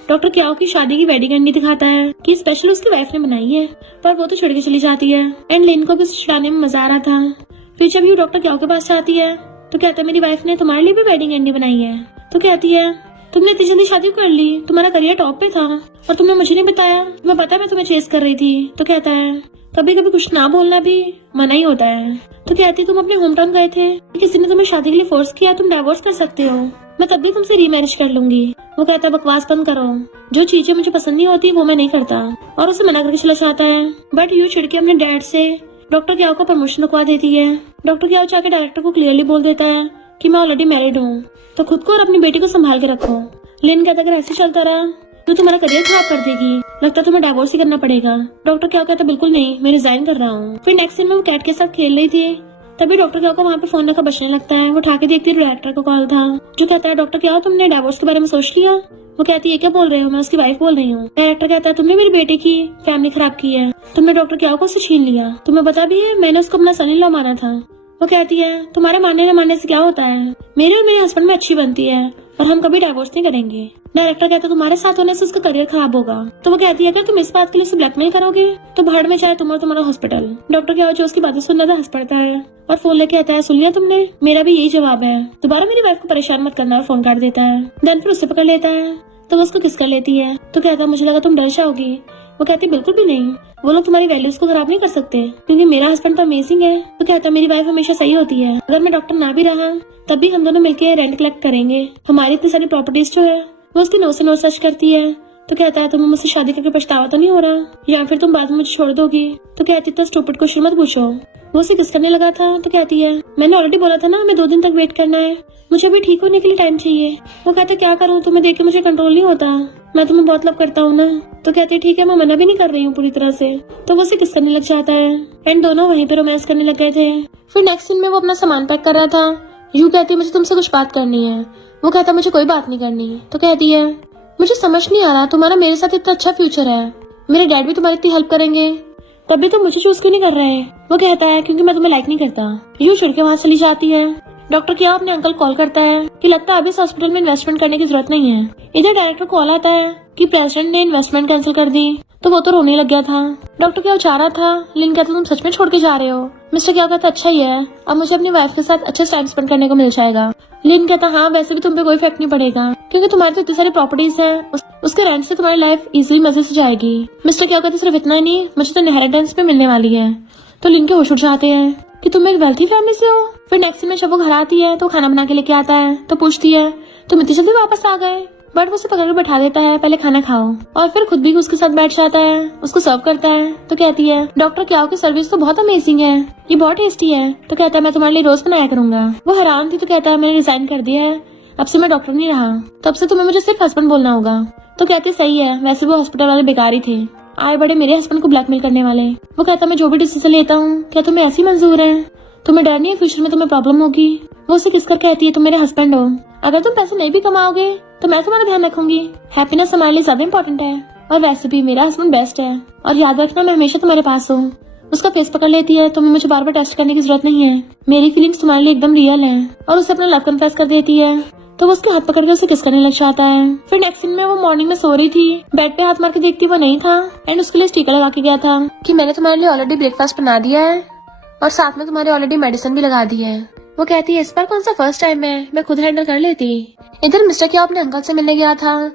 डॉक्टर क्याओ की शादी की वेडिंग कैंडी दिखाता है कि स्पेशल उसकी वाइफ ने बनाई है, पर वो तो छिड़ के चली जाती है। एंड लिन को भी चिढ़ाने में मजा आ रहा था। फिर जब यू डॉक्टर क्याओ के पास आती है तो कहता है मेरी वाइफ ने तुम्हारे लिए भी वेडिंग कैंडी बनाई है। तो कहती है तुमने इतनी जल्दी शादी कर ली, तुम्हारा करियर टॉप पे था और तुमने मुझे नहीं बताया। तुम्हें पता मैं तुम्हें चेस कर रही थी। तो कहता है कभी कभी कुछ ना बोलना भी मना ही होता है। तो कहती तुम अपने होम टाउन गए थे, किसी ने तुम्हें शादी के लिए फोर्स किया, तुम डाइवोर्स कर सकते हो, मैं तब भी तुमसे रीमैरिज कर लूंगी। वो कहता है बकवास बंद करो, जो चीजें मुझे पसंद नहीं होती वो मैं नहीं करता, और उसे मना करके चला जाता है। बट यू चिढ़ के अपने डैड से डॉक्टर क्याओ को प्रमोशन रुकवा देती है। डॉक्टर क्याओ जाके डायरेक्टर को क्लियरली बोल देता है कि मैं ऑलरेडी मैरिड हूँ, तो खुद को और अपनी बेटी को संभाल के रखो। लिन कहता अगर ऐसे चलता रहा तो तुम्हारा करियर खराब कर देगी, लगता तुम्हें डाइवोर्स ही करना पड़ेगा। डॉक्टर क्या कहता बिल्कुल नहीं, मैं रिजाइन कर रहा हूँ। फिर नेक्स्ट दिन में वो कैट के साथ खेल रही थी, तभी डॉक्टर क्या को वहाँ पे फोन रखा बचने लगता है। वो उठा के देखती है डायरेक्टर का कॉल था, जो कहता है डॉक्टर क्या तुमने डाइवोर्स के बारे में सोच लिया। वो कहती है ये क्या बोल रहे हो, मैं उसकी वाइफ बोल रही हूँ। डायरेक्टर कहता है तुमने मेरी बेटे की फैमिली खराब की है, तुमने डॉक्टर क्या को उससे छीन लिया, तुम्हें पता भी है मैंने उसको अपना सन इन लॉ माना था। वो कहती है तुम्हारे मानने न मानने से क्या होता है, मेरे और मेरे हस्बैंड में अच्छी बनती है और हम कभी डाइवोर्स नहीं करेंगे। डायरेक्टर कहता है तुम्हारे साथ होने से उसका करियर खराब होगा। तो वो कहती है अगर तुम इस बात के लिए उसे ब्लैकमेल करोगे तो भाड़ में जाए तुम और तुम्हारा हॉस्पिटल। डॉक्टर क्या जो उसकी बातें सुन रहा था हंस पड़ता है और फोन लेके आता है सुन लिया तुमने, मेरा भी यही जवाब है, दोबारा मेरी वाइफ को परेशान मत करना, और फोन काट देता है। देन फिर उससे पकड़ लेता है तो वो उसको किस कर लेती है। तो कहता है मुझे लगा तुम डर जाओगी। वो कहती बिल्कुल भी नहीं, वो लोग तुम्हारी वैल्यूज को खराब नहीं कर सकते क्योंकि मेरा हस्बैंड तो अमेजिंग है। तो कहता मेरी वाइफ हमेशा सही होती है, अगर मैं डॉक्टर ना भी रहा तब भी हम दोनों मिलकर रेंट कलेक्ट करेंगे, हमारी इतनी सारी प्रॉपर्टीज जो है वो उसकी नो से नो सर्च करती है, तो कहता है तुम्हें मुझसे शादी करके पछतावा तो नहीं हो रहा, या फिर तुम बाद में मुझे छोड़ दोगी। तो कहती तो स्टूपिड क्वेश्चन मत पूछो। वो उसे किस करने लगा था तो कहती है मैंने ऑलरेडी बोला था ना हमें 2 दिन तक वेट करना है, मुझे अभी ठीक होने के लिए टाइम चाहिए। वो कहता क्या करूँ, तुम्हें देख के मुझे कंट्रोल नहीं होता, मैं तुम्हें बहुत लव करता हूँ ना। तो कहते ठीक है मैं मना भी नहीं कर रही हूँ पूरी तरह से। तो वो उसे किस करने लग जाता है एंड दोनों वहीं पे रोमांस करने लग गए थे। फिर नेक्स्ट सीन में वो अपना सामान पैक कर रहा था। यू कहती है मुझे तुमसे कुछ बात करनी है। वो कहता मुझे कोई बात नहीं करनी। तो कहती है मुझे समझ नहीं आ रहा, तुम्हारा मेरे साथ इतना अच्छा फ्यूचर है, मेरे डैड भी तुम्हारी इतनी हेल्प करेंगे, तभी तो मुझे चूज क्यों नहीं कर रहे। वो कहता है क्योंकि मैं तुम्हें लाइक नहीं करता। यू चिढ़ के वहाँ चली जाती है। डॉक्टर क्या अपने अंकल कॉल करता है कि लगता है अभी इस हॉस्पिटल में इन्वेस्टमेंट करने की जरूरत नहीं है। इधर डायरेक्टर कॉल आता है कि प्रेसिडेंट ने इन्वेस्टमेंट कैंसिल कर दी। तो वो तो रोने लग गया था। डॉक्टर क्या चाह रहा था, लिन कहता तुम सच में छोड़ के जा रहे हो। मिस्टर क्या कहता अच्छा ही है, अब मुझे अपनी वाइफ के साथ अच्छे टाइम स्पेंड करने को मिल जाएगा। लिन कहता हाँ वैसे भी तुम पे कोई इफेक्ट नहीं पड़ेगा क्योंकि तुम्हारी तो इतनी सारी प्रॉपर्टीज है, उसके रेंट से तुम्हारी लाइफ इजीली मजे से जाएगी। मिस्टर क्या कहते सिर्फ इतना ही नहीं, मुझे तो इनहेरिटेंस पे मिलने वाली है। तो लिन के होश उड़ जाते हैं कि तुम एक वेल्थी फैमिली से हो। फिर नेक्स्ट में जब वो घर आती है तो खाना बना के लेके आता है। तो पूछती है तुम इतनी जल्दी वापस आ गए, बट वो उसे पकड़ के बैठा देता है पहले खाना खाओ, और फिर खुद भी उसके साथ बैठ जाता है, उसको सर्व करता है। तो कहती है डॉक्टर क्या की सर्विस तो बहुत अमेजिंग है, ये बहुत टेस्टी है। तो कहता है मैं तुम्हारे लिए रोज बनाया करूंगा। वो हैरान थी। तो कहता है मैंने रिजाइन कर दिया है, अब से मैं डॉक्टर नहीं रहा, तब से तुम्हें मुझे सिर्फ हस्बैंड बोलना होगा। तो कहती सही है, वैसे वो हॉस्पिटल वाले बेकार ही थे, आए बड़े मेरे हस्बैंड को ब्लैकमेल करने वाले। वो कहता मैं जो भी डिसीजन लेता हूँ क्या तुम्हें ऐसी मंजूर है, तुम्हें डर नहीं है फ्यूचर में तुम्हें प्रॉब्लम होगी। वो उसे किस कर कहती है तुम मेरे हस्बैंड हो, अगर तुम पैसे नहीं भी कमाओगे तो मैं तुम्हारा ध्यान रखूंगी, हैप्पीनेस हमारे लिए ज्यादा इंपॉर्टेंट है, और वैसे भी मेरा हस्बैंड बेस्ट है, और याद रखना मैं हमेशा तुम्हारे पास हूँ। उसका फेस पकड़ लेती है तुम्हें मुझे बार बार टेस्ट करने की जरूरत नहीं है, मेरी फीलिंग्स तुम्हारे लिए एकदम रियल है, और उसे अपना लव कन्फेस कर देती है। तो वो उसके हाथ पकड़ कर उसे किस करने लग जाता है। फिर नेक्स्ट सीन में वो मॉर्निंग में सो रही थी, बेड पे हाथ मार के देखती वो नहीं था एंड उसके लिए स्टिकर लगा के गया था कि मैंने तुम्हारे लिए ऑलरेडी ब्रेकफास्ट बना दिया है और साथ में तुम्हारी ऑलरेडी मेडिसिन भी लगा दी है। वो कहती है इस बार कौन सा फर्स्ट टाइम है, मैं खुद हैंडल कर लेती। इधर मिस्टर क्या अपने अंकल से मिलने गया था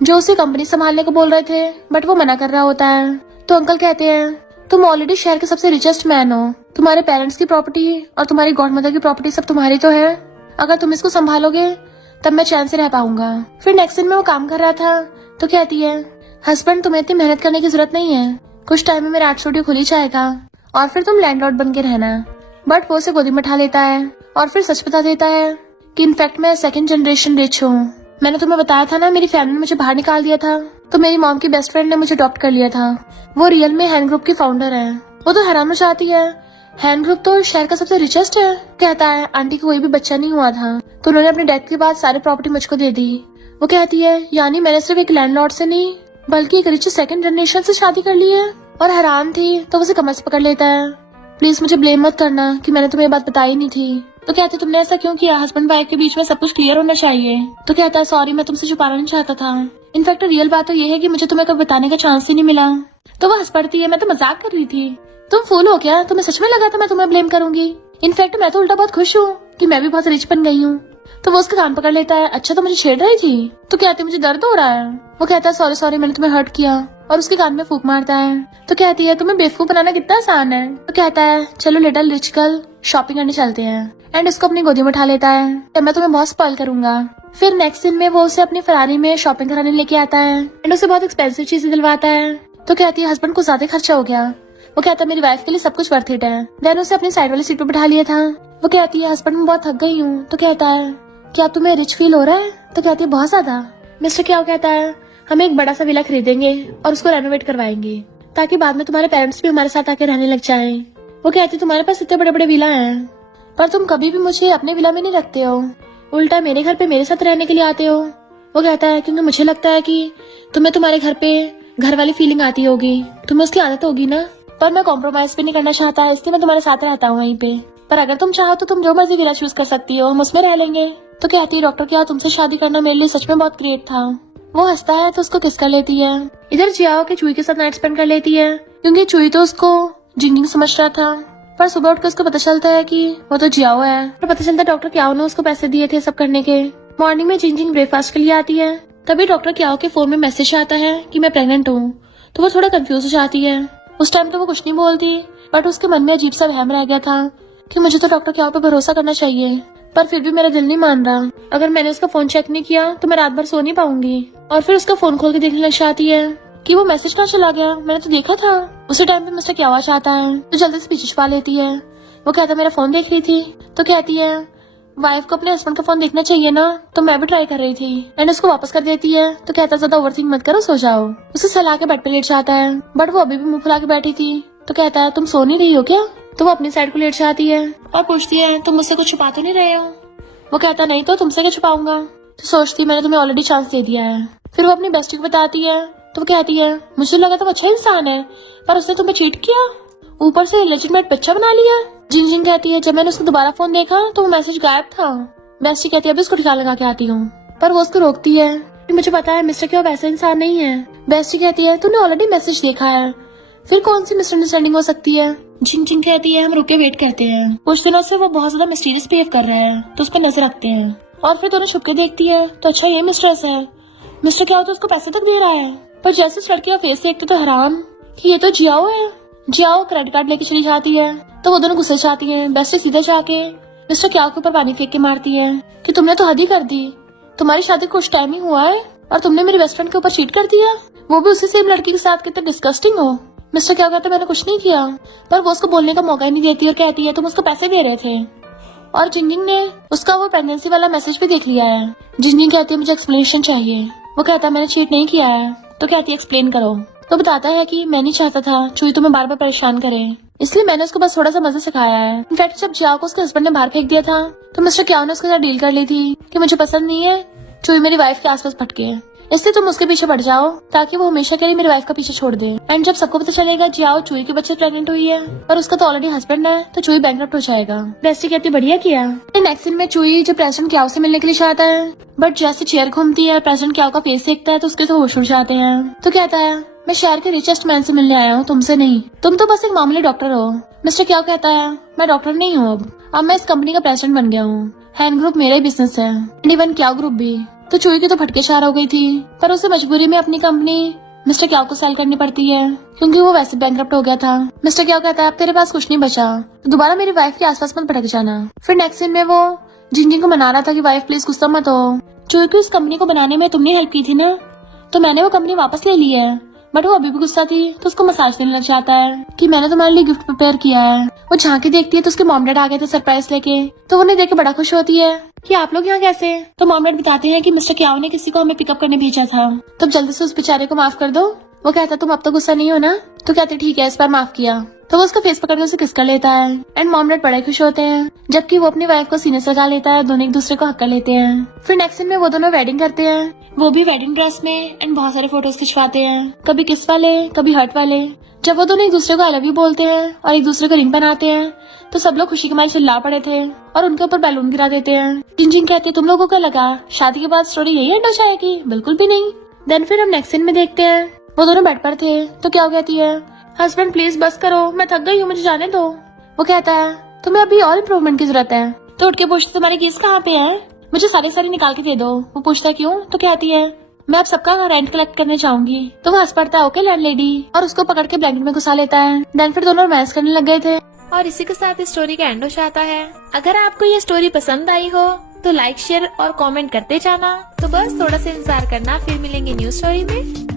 जो उसे कंपनी संभालने को बोल रहे थे, बट वो मना कर रहा होता है। तो अंकल कहते हैं तुम ऑलरेडी शहर के सबसे रिचेस्ट मैन हो, तुम्हारे पेरेंट्स की प्रॉपर्टी और तुम्हारी गॉडमदर की प्रॉपर्टी सब तुम्हारी तो है, अगर तुम इसको संभालोगे तब मैं चैन से रह पाऊंगा। फिर नेक्स्ट दिन में वो काम कर रहा था। तो कहती है हस्बैंड तुम्हें इतनी मेहनत करने की जरूरत नहीं है, कुछ टाइम में मेरा आर्ट स्टूडियो खुल ही जाएगा और फिर तुम लैंडलॉर्ड बन के रहना। बट वो उसे गोदी में उठा लेता है और फिर सच बता देता है कि इनफैक्ट मैं 2nd जनरेशन रिच हूँ। मैंने तुम्हें बताया था ना मेरी फैमिली ने मुझे बाहर निकाल दिया था, तो मेरी मॉम की बेस्ट फ्रेंड ने मुझे अडॉप्ट कर लिया था। वो रियल में हैंड ग्रुप की फाउंडर है। वो तो हैरान हो जाती है, हैंड ग्रुप तो शहर का सबसे रिचेस्ट है। कहता है आंटी को कोई भी बच्चा नहीं हुआ था तो उन्होंने अपने डेथ के बाद सारी प्रॉपर्टी मुझको दे दी। वो कहती है यानी मैंने सिर्फ एक लैंडलॉर्ड से नहीं बल्कि एक रिच 2nd जनरेशन से शादी कर ली है। और हैरान थी तो उसे कमर से पकड़ लेता है, प्लीज मुझे ब्लेम मत करना कि मैंने तुम्हें ये बात बताई नहीं थी। तो कहते तुमने ऐसा क्यों किया, हस्बैंड वाइफ के बीच में सब कुछ क्लियर होना चाहिए। तो कहता है सॉरी मैं तुमसे छुपाना नहीं चाहता था, इनफैक्ट रियल बात तो ये है कि मुझे तुम्हें कभी बताने का चांस ही नहीं मिला। तो वो हंस पड़ती है मैं तो मजाक कर रही थी, तुम फूल हो क्या, तुम्हें सच में लगा था मैं तुम्हें ब्लेम करूंगी, इनफैक्ट मैं तो उल्टा बहुत खुश हूँ कि मैं भी बहुत रिच बन गई हूँ। तो वो उसका कान पकड़ लेता है अच्छा तो मुझे छेड़ रही थी। तो कहती मुझे दर्द हो रहा है। वो कहता है सॉरी सॉरी मैंने तुम्हें हर्ट किया, और उसके कान में फूंक मारता है। तो कहती है तुम्हें बेवकूफ बनाना कितना आसान है। तो कहता है चलो लिटिल रिच गर्ल शॉपिंग करने चलते हैं, एंड उसको अपनी गोदी में उठा लेता है तो मैं तुम्हें बहुत स्पॉइल करूंगा। फिर नेक्स्ट दिन में वो उसे अपनी फरारी में शॉपिंग कराने लेके आता है एंड उसे बहुत एक्सपेंसिव चीजें दिलवाता है। तो कहती है हस्बैंड को ज्यादा खर्चा हो गया। वो कहता है मेरी वाइफ के लिए सब कुछ वर्थ इट है। देन उसे अपनी साइड वाली सीट पे बिठा लिया था। वो कहती है हस्बैंड मैं बहुत थक गई हूँ। तो कहता है क्या तुम्हें रिच फील हो रहा है। तो कहती है बहुत ज्यादा। मिस्टर क्या कहता है हम एक बड़ा सा विला खरीदेंगे और उसको रेनोवेट करवाएंगे ताकि बाद में तुम्हारे पेरेंट्स भी हमारे साथ आके रहने लग जाएं। वो कहती है तुम्हारे पास इतने बड़े बड़े विला हैं पर तुम कभी भी मुझे अपने विला में नहीं रखते हो, उल्टा मेरे घर पे मेरे साथ रहने के लिए आते हो। वो कहता है क्योंकि मुझे लगता है कि तुम्हें तुम्हारे घर पे घर वाली फीलिंग आती होगी, तुम्हें उसकी आदत होगी ना, पर मैं कॉम्प्रोमाइज भी नहीं करना चाहता इसलिए मैं तुम्हारे साथ रहता हूँ वहीं पे, पर अगर तुम चाहो तो तुम जो मर्जी विला चूज कर सकती हो, हम उसमें रह लेंगे। तो कहती है डॉक्टर क्या तुमसे शादी करना मेरे लिए सच में बहुत ग्रेट था। वो हंसता है तो उसको किस कर लेती है। इधर जियाओ के चुई के साथ नाइट स्पेंड कर लेती है क्योंकि चुई तो उसको जिंजिंग समझ रहा था, पर सुबह उठकर उसको पता चलता है कि वो तो जियाओ है। पर पता चलता है डॉक्टर क्याओ ने उसको पैसे दिए थे सब करने के। मॉर्निंग में जिंजिंग ब्रेकफास्ट के लिए आती है, तभी डॉक्टर क्याओ के फोन में मैसेज आता है कि मैं प्रेग्नेंट हूँ। तो वो थोड़ा कंफ्यूज हो जाती है। उस टाइम तो वो कुछ नहीं बोलती, बट उसके मन में अजीब सा वहम रह गया था कि मुझे तो डॉक्टर क्याओ पे भरोसा करना चाहिए, पर फिर भी मेरा दिल नहीं मान रहा। अगर मैंने उसका फोन चेक नहीं किया तो मैं रात भर सो नहीं पाऊंगी। और फिर उसका फोन खोल के देखने लग जाती है कि वो मैसेज कहाँ चला गया, मैंने तो देखा था। उसी टाइम पे मिस्टर क्या आता है तो जल्दी से पीछे छुपा लेती है। वो कहता है मेरा फोन देख रही थी, तो कहती है वाइफ को अपने हस्बैंड का फोन देखना चाहिए ना, तो मैं भी ट्राई कर रही थी। एंड उसको वापस कर देती है। तो कहता है ज्यादा ओवरथिंक मत करो, सो जाओ। उसे सलाह के बेड पे लेट जाता है, बट वो अभी भी मुंह फुला के बैठी थी। तो कहता है तुम सो नहीं रही हो क्या? तो वो अपनी साइड को लेट जाती है और पूछती है तुम मुझसे कुछ छुपा तो नहीं रहे हो? वो कहता नहीं तो तुमसे क्या छुपाऊंगा। तो सोचती मैंने तुम्हें ऑलरेडी चांस दे दिया है। फिर वो अपनी बेस्टी को बताती है, तो वो कहती है मुझे लगा तो अच्छा इंसान है, पर उसने तुम्हें चीट किया, ऊपर से लेजिटमेट बच्चा बना लिया। जिन कहती है जब मैंने उसको दोबारा फोन देखा तो वो मैसेज गायब था। बेस्टी कहती है अभी उसको ठिकाना लगा के आती हूँ, पर वो उसको रोकती है कि मुझे पता है मिस्टर क्यों वैसा इंसान नहीं है। बेस्टी कहती है तूने ऑलरेडी मैसेज देखा है, फिर कौन सी मिसअंडरस्टैंडिंग हो सकती है। जिन कहती है हम रुके वेट करते हैं, कुछ दिनों से वो बहुत ज्यादा मिस्टीरियस बिहेव कर रहा है, तो उस पर नजर रखते हैं। और फिर दोनों छुप के देखती है तो अच्छा ये मिस्ट्रेस है, मिस्टर क्या तो उसको पैसे तक दे रहा है। पर जैसे इस लड़की का फेस देखते तो हैरान कि ये तो जियाओ है। जियाओ क्रेडिट कार्ड लेके चली जाती है, तो वो दोनों गुस्से जाती है। बेस्टी सीधे जाके मिस्टर क्या के ऊपर पानी फेंक के मारती है कि तुमने तो हद ही कर दी, तुम्हारी शादी कुछ टाइम ही हुआ है और तुमने मेरी बेस्ट फ्रेंड के ऊपर चीट कर दिया, वो भी उसी सेम लड़की के साथ। कितना डिस्गस्टिंग हो। मिस्टर क्या कहता है मैंने कुछ नहीं किया, पर वो उसको बोलने का मौका ही नहीं देती और कहती है तुम उसको पैसे दे रहे थे। और जिंजिंग ने उसका वो प्रेगनेंसी वाला मैसेज भी देख लिया है। जिंजिंग कहती है मुझे एक्सप्लेनेशन चाहिए। वो कहता है मैंने चीट नहीं किया है। तो कहती है एक्सप्लेन करो। तो बताता है कि मैं नहीं चाहता था चुई तुम्हें बार बार परेशान करे, इसलिए मैंने उसको बस थोड़ा सा मजे सिखाया है। इनफैक्ट जब जियाओ को उसके हस्बैंड ने बाहर फेंक दिया था तो मिस्टर क्या ने उसके साथ डील कर ली थी कि मुझे पसंद नहीं है चुई मेरी वाइफ के आसपास भटके, इसलिए तुम उसके पीछे बढ़ जाओ ताकि वो हमेशा के लिए मेरी वाइफ का पीछे छोड़ दे। एंड जब सबको पता चलेगा जियाओ चुई के बच्चे प्रेग्नेंट हुई है और उसका तो ऑलरेडी हस्बैंड है, तो चुई बैंकरप्ट हो जाएगा। बेस्टी कहती बढ़िया किया। नेक्स्ट सीन में चुई जब प्रेसिडेंट क्याओ से मिलने के लिए चाहता है, बट जैसे चेयर घूमती है प्रेसिडेंट क्याओ का फेस देखता है तो उसके तो होश उड़ जाते हैं। तो कहता है मैं शहर के रिचेस्ट मैन से मिलने आया हूँ, तुमसे नहीं, तुम तो बस एक मामूली डॉक्टर हो। मिस्टर क्याओ कहता है मैं डॉक्टर नहीं हूँ, अब मैं इस कंपनी का प्रेसिडेंट बन गया हूँ, हैंड ग्रुप मेरा ही बिजनेस है, इवन क्याओ ग्रुप भी। तो चुई की तो फटके चार हो गई थी, पर उसे मजबूरी में अपनी कंपनी मिस्टर क्याओ को सेल करनी पड़ती है क्योंकि वो वैसे बैंकरप्ट हो गया था। मिस्टर क्याओ कहता है अब तेरे पास कुछ नहीं बचा, तो दोबारा मेरी वाइफ के आसपास मत भटक जाना। फिर नेक्स्ट सीन में वो जिंजिंग को मना रहा था कि वाइफ प्लीज गुस्सा मत हो, चुई को इस कंपनी को बनाने में तुमने हेल्प की थी ना, तो मैंने वो कंपनी वापस ले ली है। बट वो अभी भी गुस्सा थी तो उसको मसाज देने लग जाता है कि मैंने तुम्हारे लिए गिफ्ट प्रिपेयर किया है। वो झांकी देखती है तो उसके मॉम डैड आ गए थे सरप्राइज लेके, तो उन्हें देख के बड़ा खुश होती है कि आप लोग यहाँ कैसे। तो मॉम डैड बताते हैं कि मिस्टर क्याओ ने किसी को हमें पिकअप करने भेजा था, तो जल्दी से उस बेचारे को माफ कर दो। वो कहता तुम अब तो गुस्सा नहीं हो ना, तो कहते ठीक है इस बार माफ किया। तो वो उसका फेस पकड़ के उसे किस कर लेता है एंड मॉम डैड बड़े खुश होते हैं, जबकि वो अपनी वाइफ को सीने से लगा लेता है, दोनों एक दूसरे को हक कर लेते हैं। फिर नेक्स्ट सीन में वो दोनों वेडिंग करते हैं, वो भी वेडिंग ड्रेस में, एंड बहुत सारे फोटोज खिंचवाते हैं, कभी किस वाले कभी हर्ट वाले। जब वो दोनों एक दूसरे को आई लव यू बोलते हैं और एक दूसरे को रिंग पहनाते हैं तो सब लोग खुशी के मारे चिल्ला पड़े थे और उनके ऊपर बैलून गिरा देते हैं। जिंजिंग कहती है तुम लोगों को लगा शादी के बाद स्टोरी यही एंड हो जाएगी, बिल्कुल भी नहीं। देन फिर हम नेक्स्ट सीन में देखते हैं वो दोनों बेड पर थे, तो क्या कहती है हस्बैंड प्लीज बस करो, मैं थक गई हूँ, मुझे जाने दो। वो कहता है तुम्हें अभी और इम्प्रूवमेंट की जरूरत है। तो उठ के पूछते तुम्हारी केस कहाँ पे है, मुझे सारे निकाल के दे दो। वो पूछता क्यों, तो कहती है मैं अब सबका रेंट कलेक्ट करने जाऊंगी। तो वो हंस पड़ता है ओके लैंडलेडी, और उसको पकड़ के ब्लैंकेट में घुसा लेता है। देन फिर दोनों रोमांस करने लग गए थे और इसी के साथ इस स्टोरी का एंड हो जाता है। अगर आपको ये स्टोरी पसंद आई हो तो लाइक शेयर और कमेंट करते जाना। तो बस थोड़ा सा इंतजार करना, फिर मिलेंगे न्यू स्टोरी में।